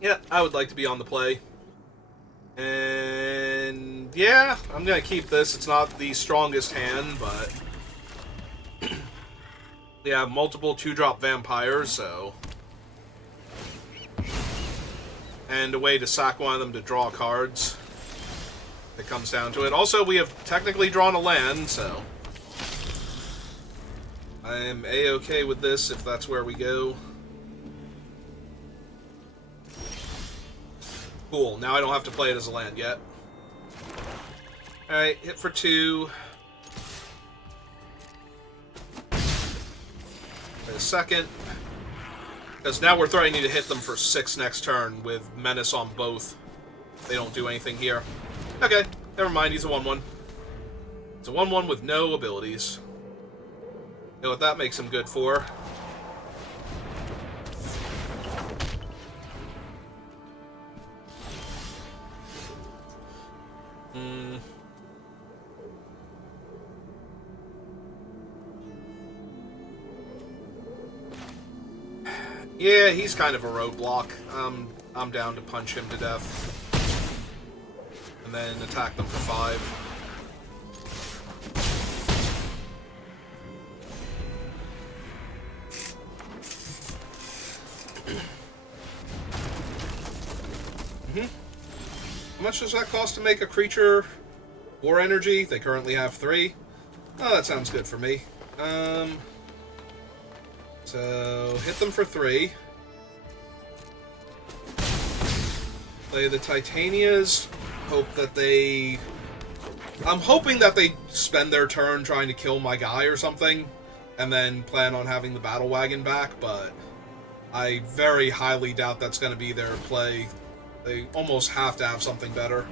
yeah, I would like to be on the play. And yeah, I'm going to keep this. It's not the strongest hand, but we have multiple 2-drop vampires, so... and a way to sack one of them to draw cards. It comes down to it. Also, we have technically drawn a land, so I am A-okay with this if that's where we go. Cool, now I don't have to play it as a land yet. Alright, hit for 2. Wait a second. Because now we're threatening to hit them for 6 next turn with Menace on both. They don't do anything here. Okay, never mind, he's a 1-1. It's a 1-1 with no abilities. You know what that makes him good for? Yeah, he's kind of a roadblock. I'm down to punch him to death. And then attack them for 5. How much does that cost to make a creature war energy? They currently have 3. Oh, that sounds good for me. So hit them for 3. Play the Titanias. Hope that they... I'm hoping that they spend their turn trying to kill my guy or something, and then plan on having the battle wagon back, but I very highly doubt that's going to be their play. They almost have to have something better.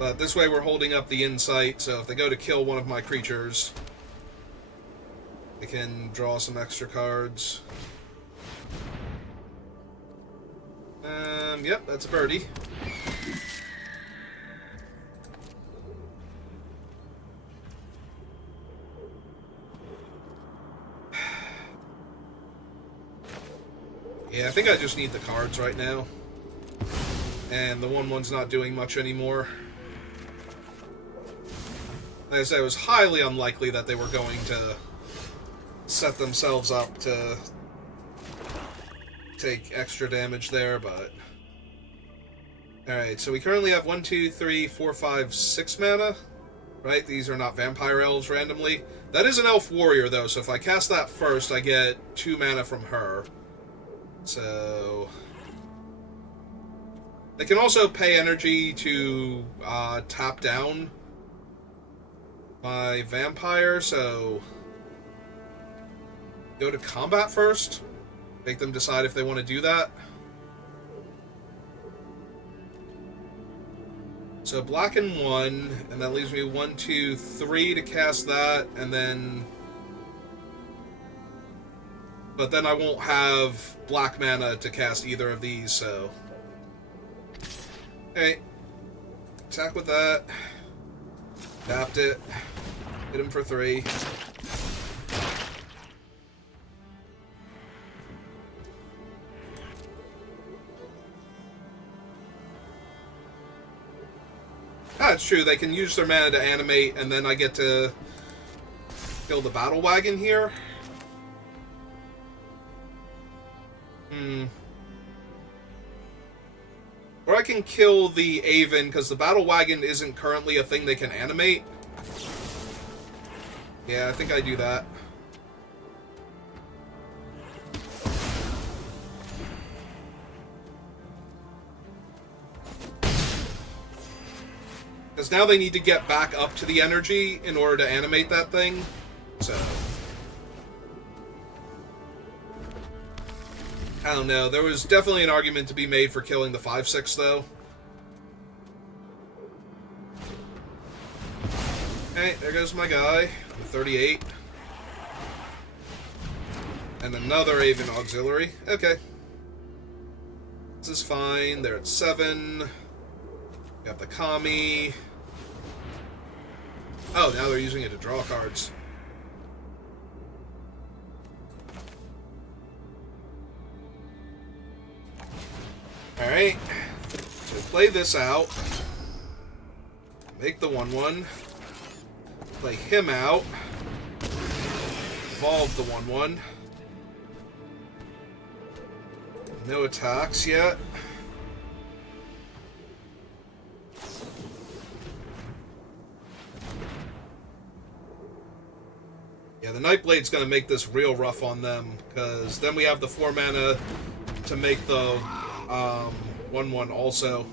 But this way we're holding up the insight, so if they go to kill one of my creatures, they can draw some extra cards. Yep, that's a birdie. Yeah, I think I just need the cards right now. And the 1-1's not doing much anymore. Like I said, it was highly unlikely that they were going to set themselves up to take extra damage there, but... Alright, so we currently have 1, 2, 3, 4, 5, 6 mana. Right? These are not vampire elves randomly. That is an elf warrior, though, so if I cast that first, I get 2 mana from her. So... They can also pay energy to tap down my vampire, so... Go to combat first. Make them decide if they want to do that. So black and 1, and that leaves me 1, 2, 3 to cast that, and then... But then I won't have black mana to cast either of these, so... Okay. Attack with that. Tapped it. Hit him for 3. Ah, it's true. They can use their mana to animate, and then I get to kill the battle wagon here. Or I can kill the Aven, because the battle wagon isn't currently a thing they can animate. Yeah, I think I do that. Because now they need to get back up to the energy in order to animate that thing. So... I don't know. There was definitely an argument to be made for killing the 5/6, though. Okay, there goes my guy. I'm 38. And another Aven Auxiliary. Okay. This is fine. They're at 7. Got the Kami. Oh, now they're using it to draw cards. Alright. So play this out. Make the 1/1. Play him out. Evolve the 1/1. No attacks yet. Yeah, the Nightblade's going to make this real rough on them, because then we have the 4 mana to make the 1/1 also.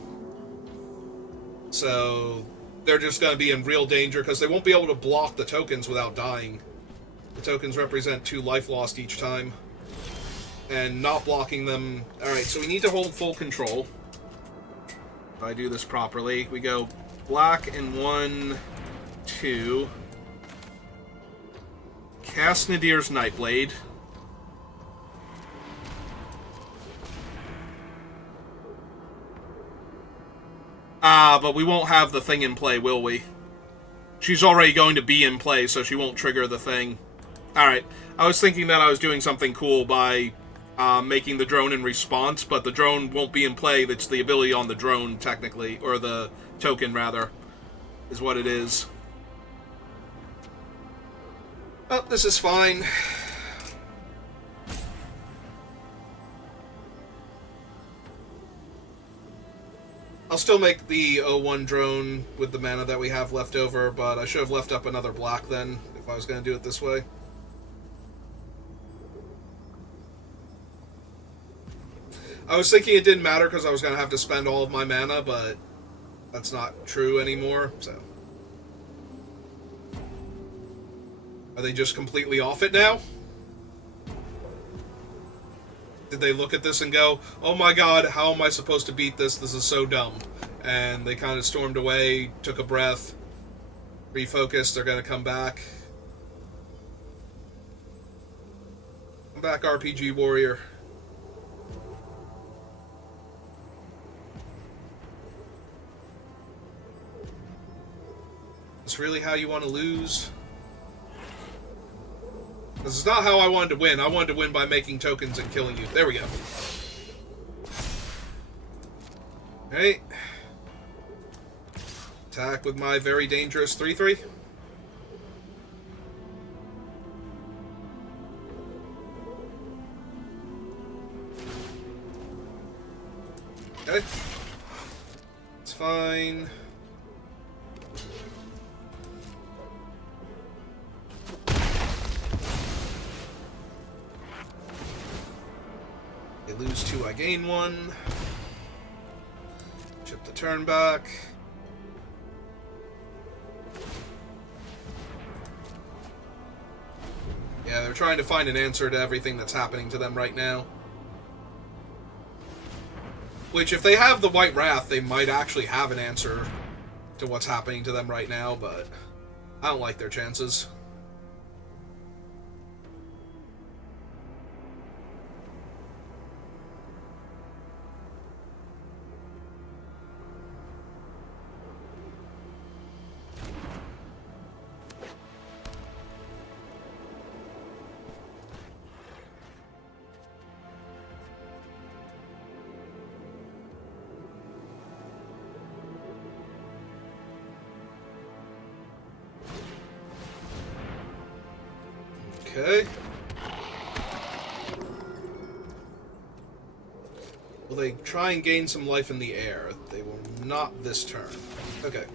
So they're just going to be in real danger, because they won't be able to block the tokens without dying. The tokens represent 2 life lost each time. and not blocking them. Alright, so we need to hold full control. If I do this properly, we go black in 1, 2. Cast Nadir's Nightblade. But we won't have the thing in play, will we? She's already going to be in play, so she won't trigger the thing. Alright, I was thinking that I was doing something cool by making the drone in response, but the drone won't be in play. That's the ability on the drone, technically, or the token, rather, is what it is. Oh, this is fine. I'll still make the 01 drone with the mana that we have left over, but I should have left up another black then, if I was going to do it this way. I was thinking it didn't matter because I was going to have to spend all of my mana, but that's not true anymore, so... Are they just completely off it now? Did they look at this and go, oh my god, how am I supposed to beat this? This is so dumb. And they kind of stormed away, took a breath, refocused, they're going to come back. Come back, RPG Warrior. Is this really how you want to lose? This is not how I wanted to win. I wanted to win by making tokens and killing you. There we go. Okay. Attack with my very dangerous 3/3. Okay. It's fine. They lose 2, I gain 1. Chip the turn back. Yeah, they're trying to find an answer to everything that's happening to them right now. Which, if they have the White Wrath, they might actually have an answer to what's happening to them right now, but I don't like their chances. Okay. Will they try and gain some life in the air? They will not this turn. Okay.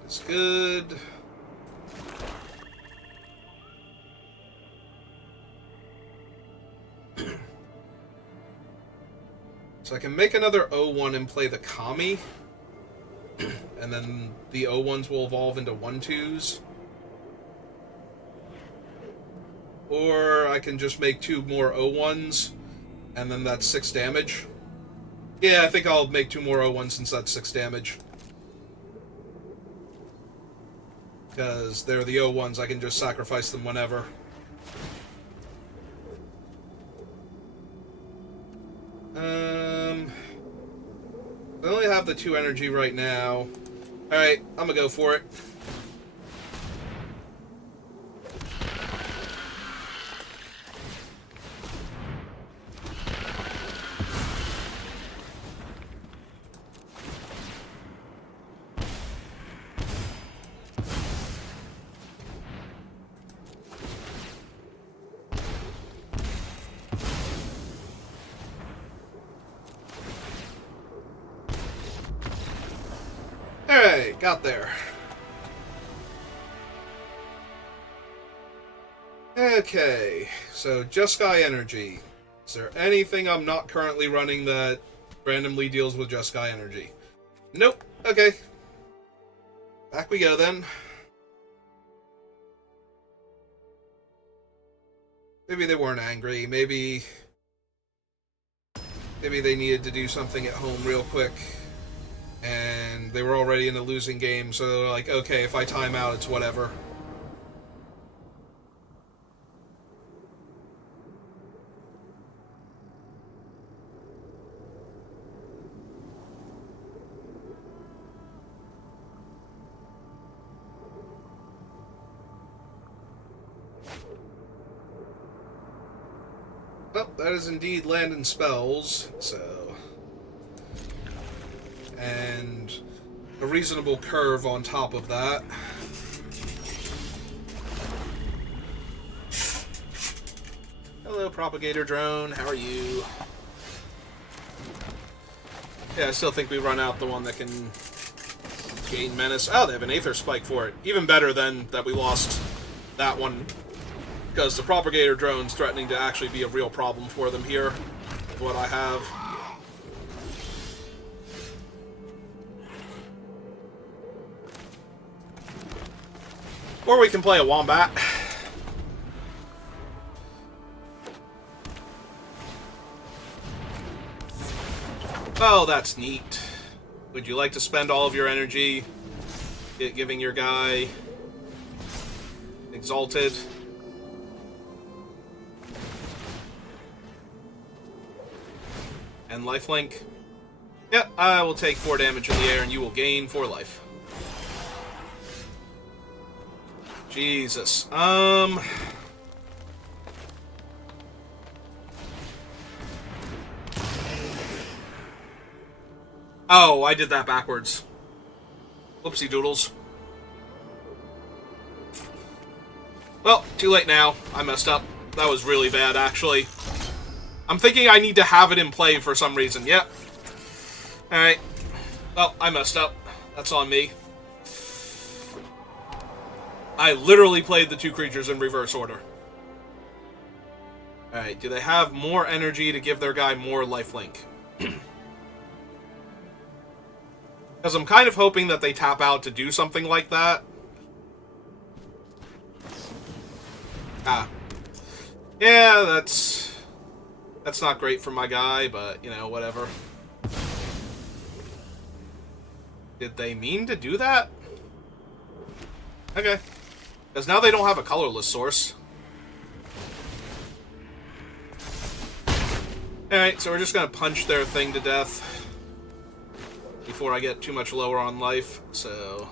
That's good. So I can make another 01 and play the Kami. And then the 01s will evolve into 1/2s. Or I can just make 2 more 01s, and then that's 6 damage. Yeah, I think I'll make 2 more 01s since that's 6 damage. Because they're the 01s, I can just sacrifice them whenever. I only have the 2 energy right now. Alright, I'm gonna go for it. Alright, got there. Okay, so Jeskai Energy. Is there anything I'm not currently running that randomly deals with Jeskai Energy? Nope. Okay. Back we go then. Maybe they weren't angry. Maybe they needed to do something at home real quick, and they were already in a losing game, so they were like, okay, if I time out, it's whatever. Well, that is indeed land and spells, so... And a reasonable curve on top of that. Hello, Propagator Drone. How are you? Yeah, I still think we run out the one that can gain menace. Oh, they have an Aether Spike for it. Even better than that we lost that one. Because the Propagator Drone's threatening to actually be a real problem for them here. With what I have. Or we can play a Wombat. Oh, that's neat. Would you like to spend all of your energy giving your guy Exalted? And lifelink? Yep, I will take 4 damage in the air and you will gain 4 life. Jesus. Oh, I did that backwards. Whoopsie doodles. Well, too late now. I messed up. That was really bad, actually. I'm thinking I need to have it in play for some reason. Yep. Alright. Well, I messed up. That's on me. I literally played the 2 creatures in reverse order. Alright, do they have more energy to give their guy more lifelink? Because I'm kind of hoping that they tap out to do something like that. Ah. Yeah, that's not great for my guy, but, you know, whatever. Did they mean to do that? Okay. Because now they don't have a colorless source. Alright, so we're just going to punch their thing to death before I get too much lower on life, so...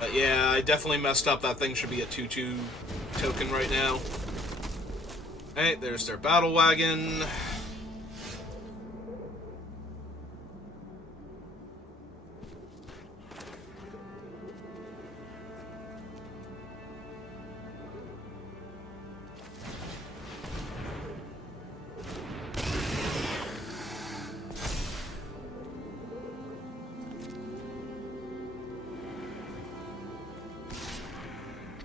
But yeah, I definitely messed up. That thing should be a 2/2 token right now. Alright, there's their battle wagon.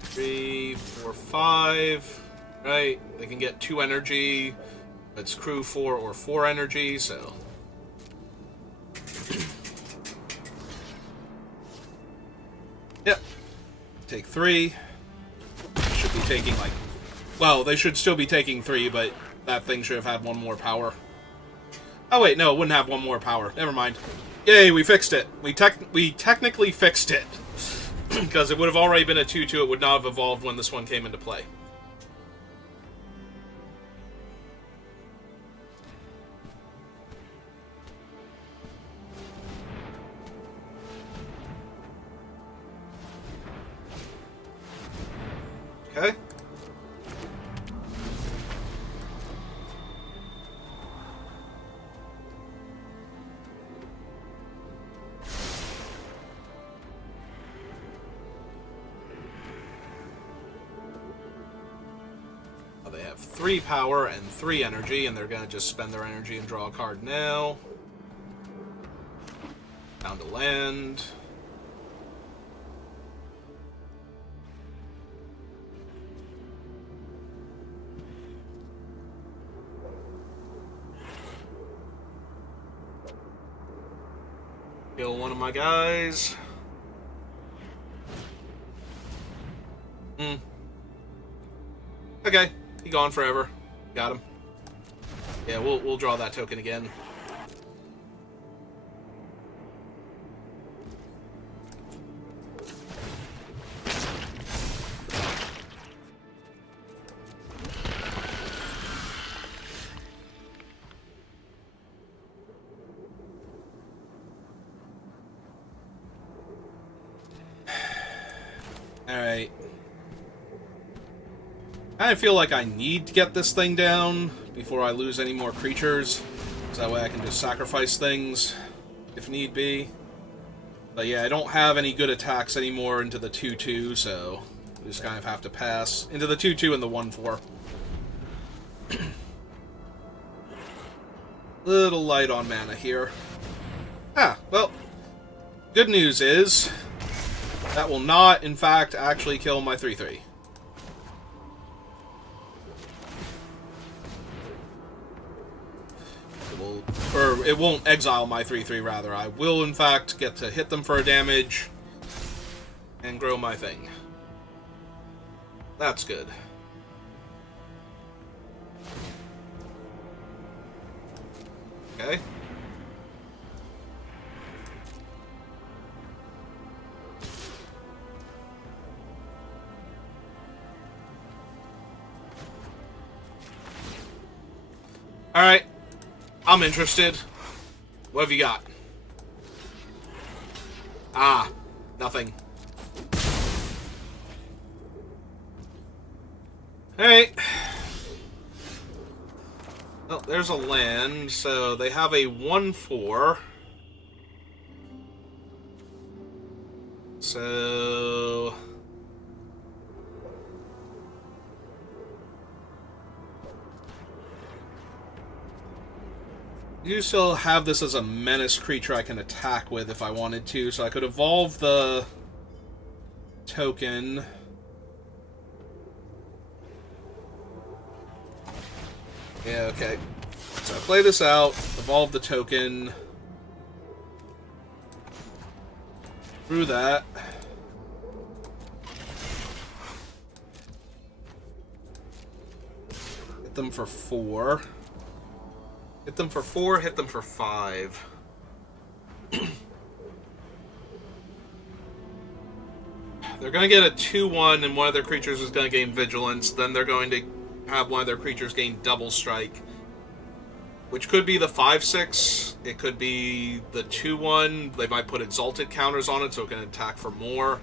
Three, 4, 5. Right, they can get 2 energy. It's crew 4 or 4 energy, so... Yep. Take 3. Should be taking, like... Well, they should still be taking 3, but that thing should have had 1 more power. Oh, wait, no, it wouldn't have 1 more power. Never mind. Yay, we fixed it. We technically fixed it. Because it would have already been a 2/2, it would not have evolved when this one came into play. Okay. They have 3 power and 3 energy, and they're going to just spend their energy and draw a card now. Down to land. Kill one of my guys. Okay, he gone forever. Got him. Yeah, we'll draw that token again. Alright. I feel like I need to get this thing down before I lose any more creatures. So that way I can just sacrifice things if need be. But yeah, I don't have any good attacks anymore into the 2-2, so I just kind of have to pass. Into the 2-2 and the 1-4. Little light on mana here. Ah, well, good news is that will not, in fact, actually kill my 3-3. Or it won't exile my 3-3, rather. I will, in fact, get to hit them for a damage and grow my thing. That's good. Okay. Alright. I'm interested. What have you got? Ah, nothing. Alright. Well, there's a land, so they have a 1-4. So... you still have this as a menace creature I can attack with if I wanted to, so I could evolve the token. Yeah, okay. So I play this out, evolve the token. Through that. Hit them for 4. Hit them for 4, hit them for 5. They're going to get a 2-1, and one of their creatures is going to gain Vigilance. Then they're going to have one of their creatures gain Double Strike, which could be the 5-6. It could be the 2-1. They might put Exalted counters on it, so it can attack for more.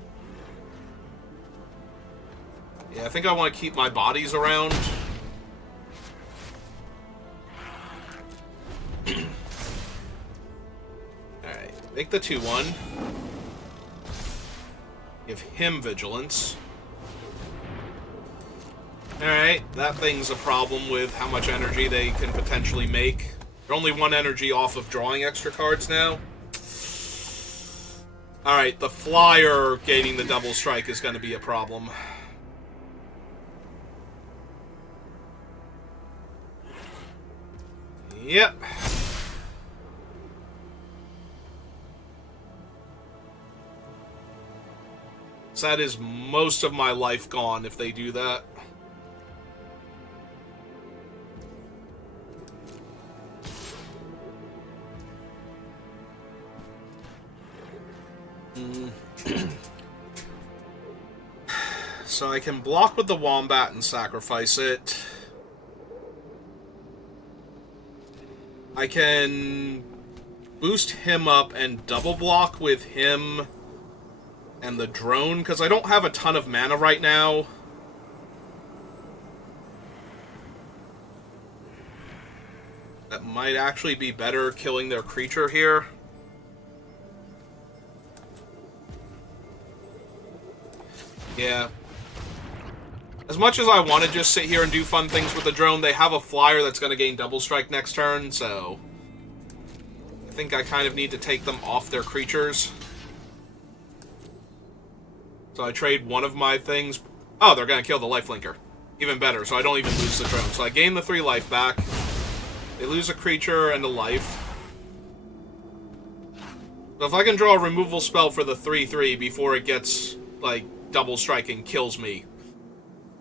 Yeah, I think I want to keep my bodies around. Alright, make the 2-1. Give him Vigilance. Alright, that thing's a problem with how much energy they can potentially make. They're only 1 energy off of drawing extra cards now. Alright, the flyer gaining the double strike is going to be a problem. Yep. So that is most of my life gone if they do that. So I can block with the Wombat and sacrifice it. I can boost him up and double block with him and the drone, because I don't have a ton of mana right now. That might actually be better killing their creature here. Yeah. As much as I want to just sit here and do fun things with the drone, they have a flyer that's going to gain double strike next turn, so I think I kind of need to take them off their creatures. So I trade one of my things. Oh, they're going to kill the lifelinker. Even better, so I don't even lose the drone. So I gain the 3 life back. They lose a creature and a life. So if I can draw a removal spell for the 3/3 before it gets, like, double strike and kills me,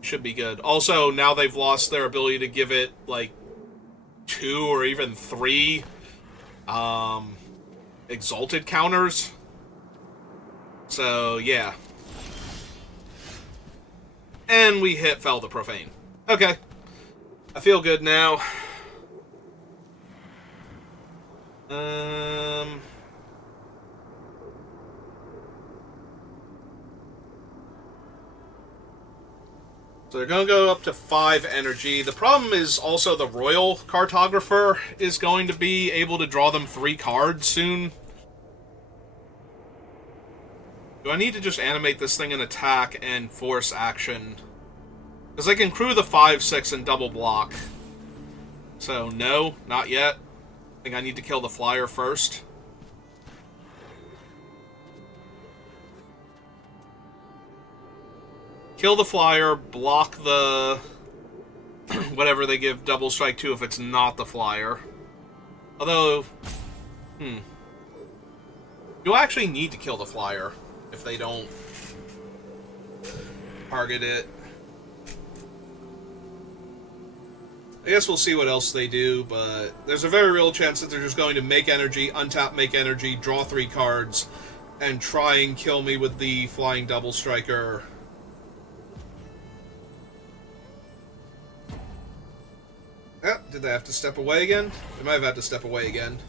should be good. Also, now they've lost their ability to give it, like, 2 or even 3 exalted counters. So, yeah. And we hit Fel the Profane. Okay. I feel good now. So they're going to go up to 5 energy. The problem is also the Royal Cartographer is going to be able to draw them 3 cards soon. Do I need to just animate this thing in attack and force action? Because I can crew the 5/6 and double block. So no, not yet. I think I need to kill the flyer first. Kill the flyer, block the whatever they give double strike to if it's not the flyer. Although, do I actually need to kill the flyer if they don't target it? I guess we'll see what else they do, but there's a very real chance that they're just going to make energy, untap, make energy, draw 3 cards, and try and kill me with the flying double striker. Yeah, did they have to step away again? They might have had to step away again.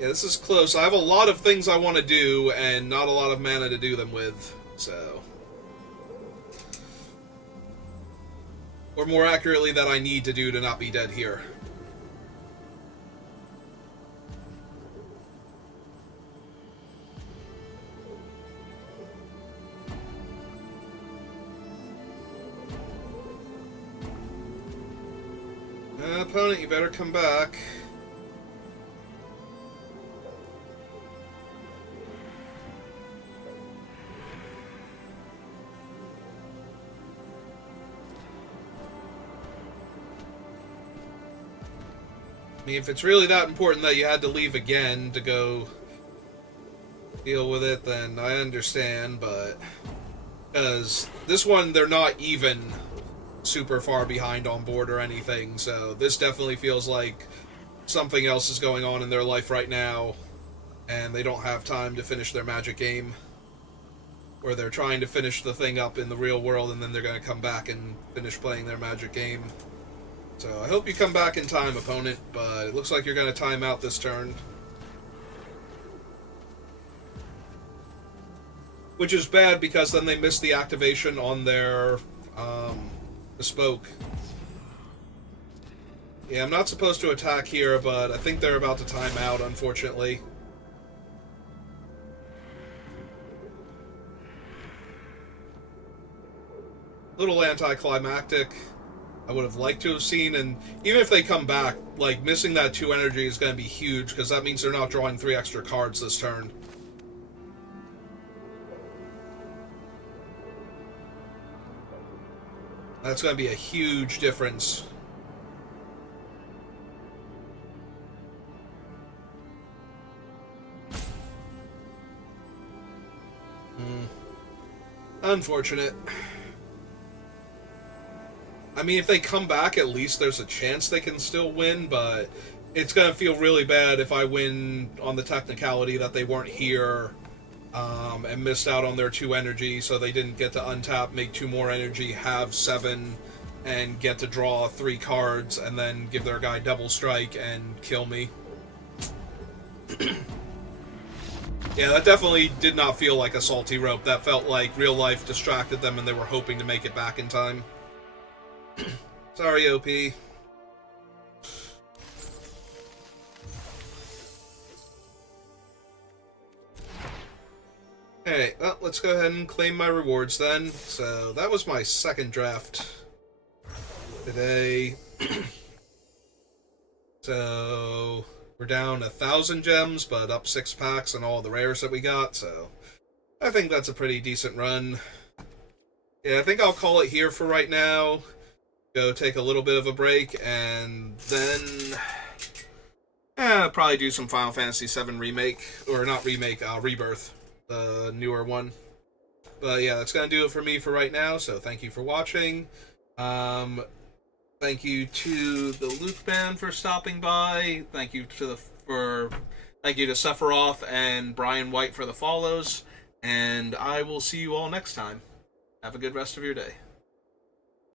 Yeah, this is close. I have a lot of things I want to do, and not a lot of mana to do them with, so... Or more accurately, that I need to do to not be dead here. Opponent, you better come back. I mean, if it's really that important that you had to leave again to go deal with it, then I understand, but... Because this one, they're not even super far behind on board or anything, so this definitely feels like something else is going on in their life right now, and they don't have time to finish their Magic game, where they're trying to finish the thing up in the real world, and then they're going to come back and finish playing their Magic game. So I hope you come back in time, opponent, but it looks like you're going to time out this turn. Which is bad, because then they miss the activation on their bespoke. Yeah, I'm not supposed to attack here, but I think they're about to time out, unfortunately. Little anticlimactic. I would have liked to have seen, and even if they come back, like, missing that 2 energy is going to be huge, because that means they're not drawing 3 extra cards this turn. That's going to be a huge difference. Unfortunate. I mean, if they come back, at least there's a chance they can still win, but it's going to feel really bad if I win on the technicality that they weren't here and missed out on their 2 energy, so they didn't get to untap, make 2 more energy, have 7, and get to draw 3 cards, and then give their guy double strike and kill me. Yeah, that definitely did not feel like a salty rope. That felt like real life distracted them and they were hoping to make it back in time. Sorry, OP. Okay, well, let's go ahead and claim my rewards then. So, that was my second draft today. So, we're down 1,000 gems, but up 6 packs and all the rares that we got, so I think that's a pretty decent run. Yeah, I think I'll call it here for right now. go take a little bit of a break, and then probably do some Final Fantasy VII remake, or not remake, Rebirth, the newer one. But yeah, that's gonna do it for me for right now. So thank you for watching. Um, Thank you to the Luke Band for stopping by. Thank you to Sephiroth and Brian White for the follows. And I will see you all next time. Have a good rest of your day.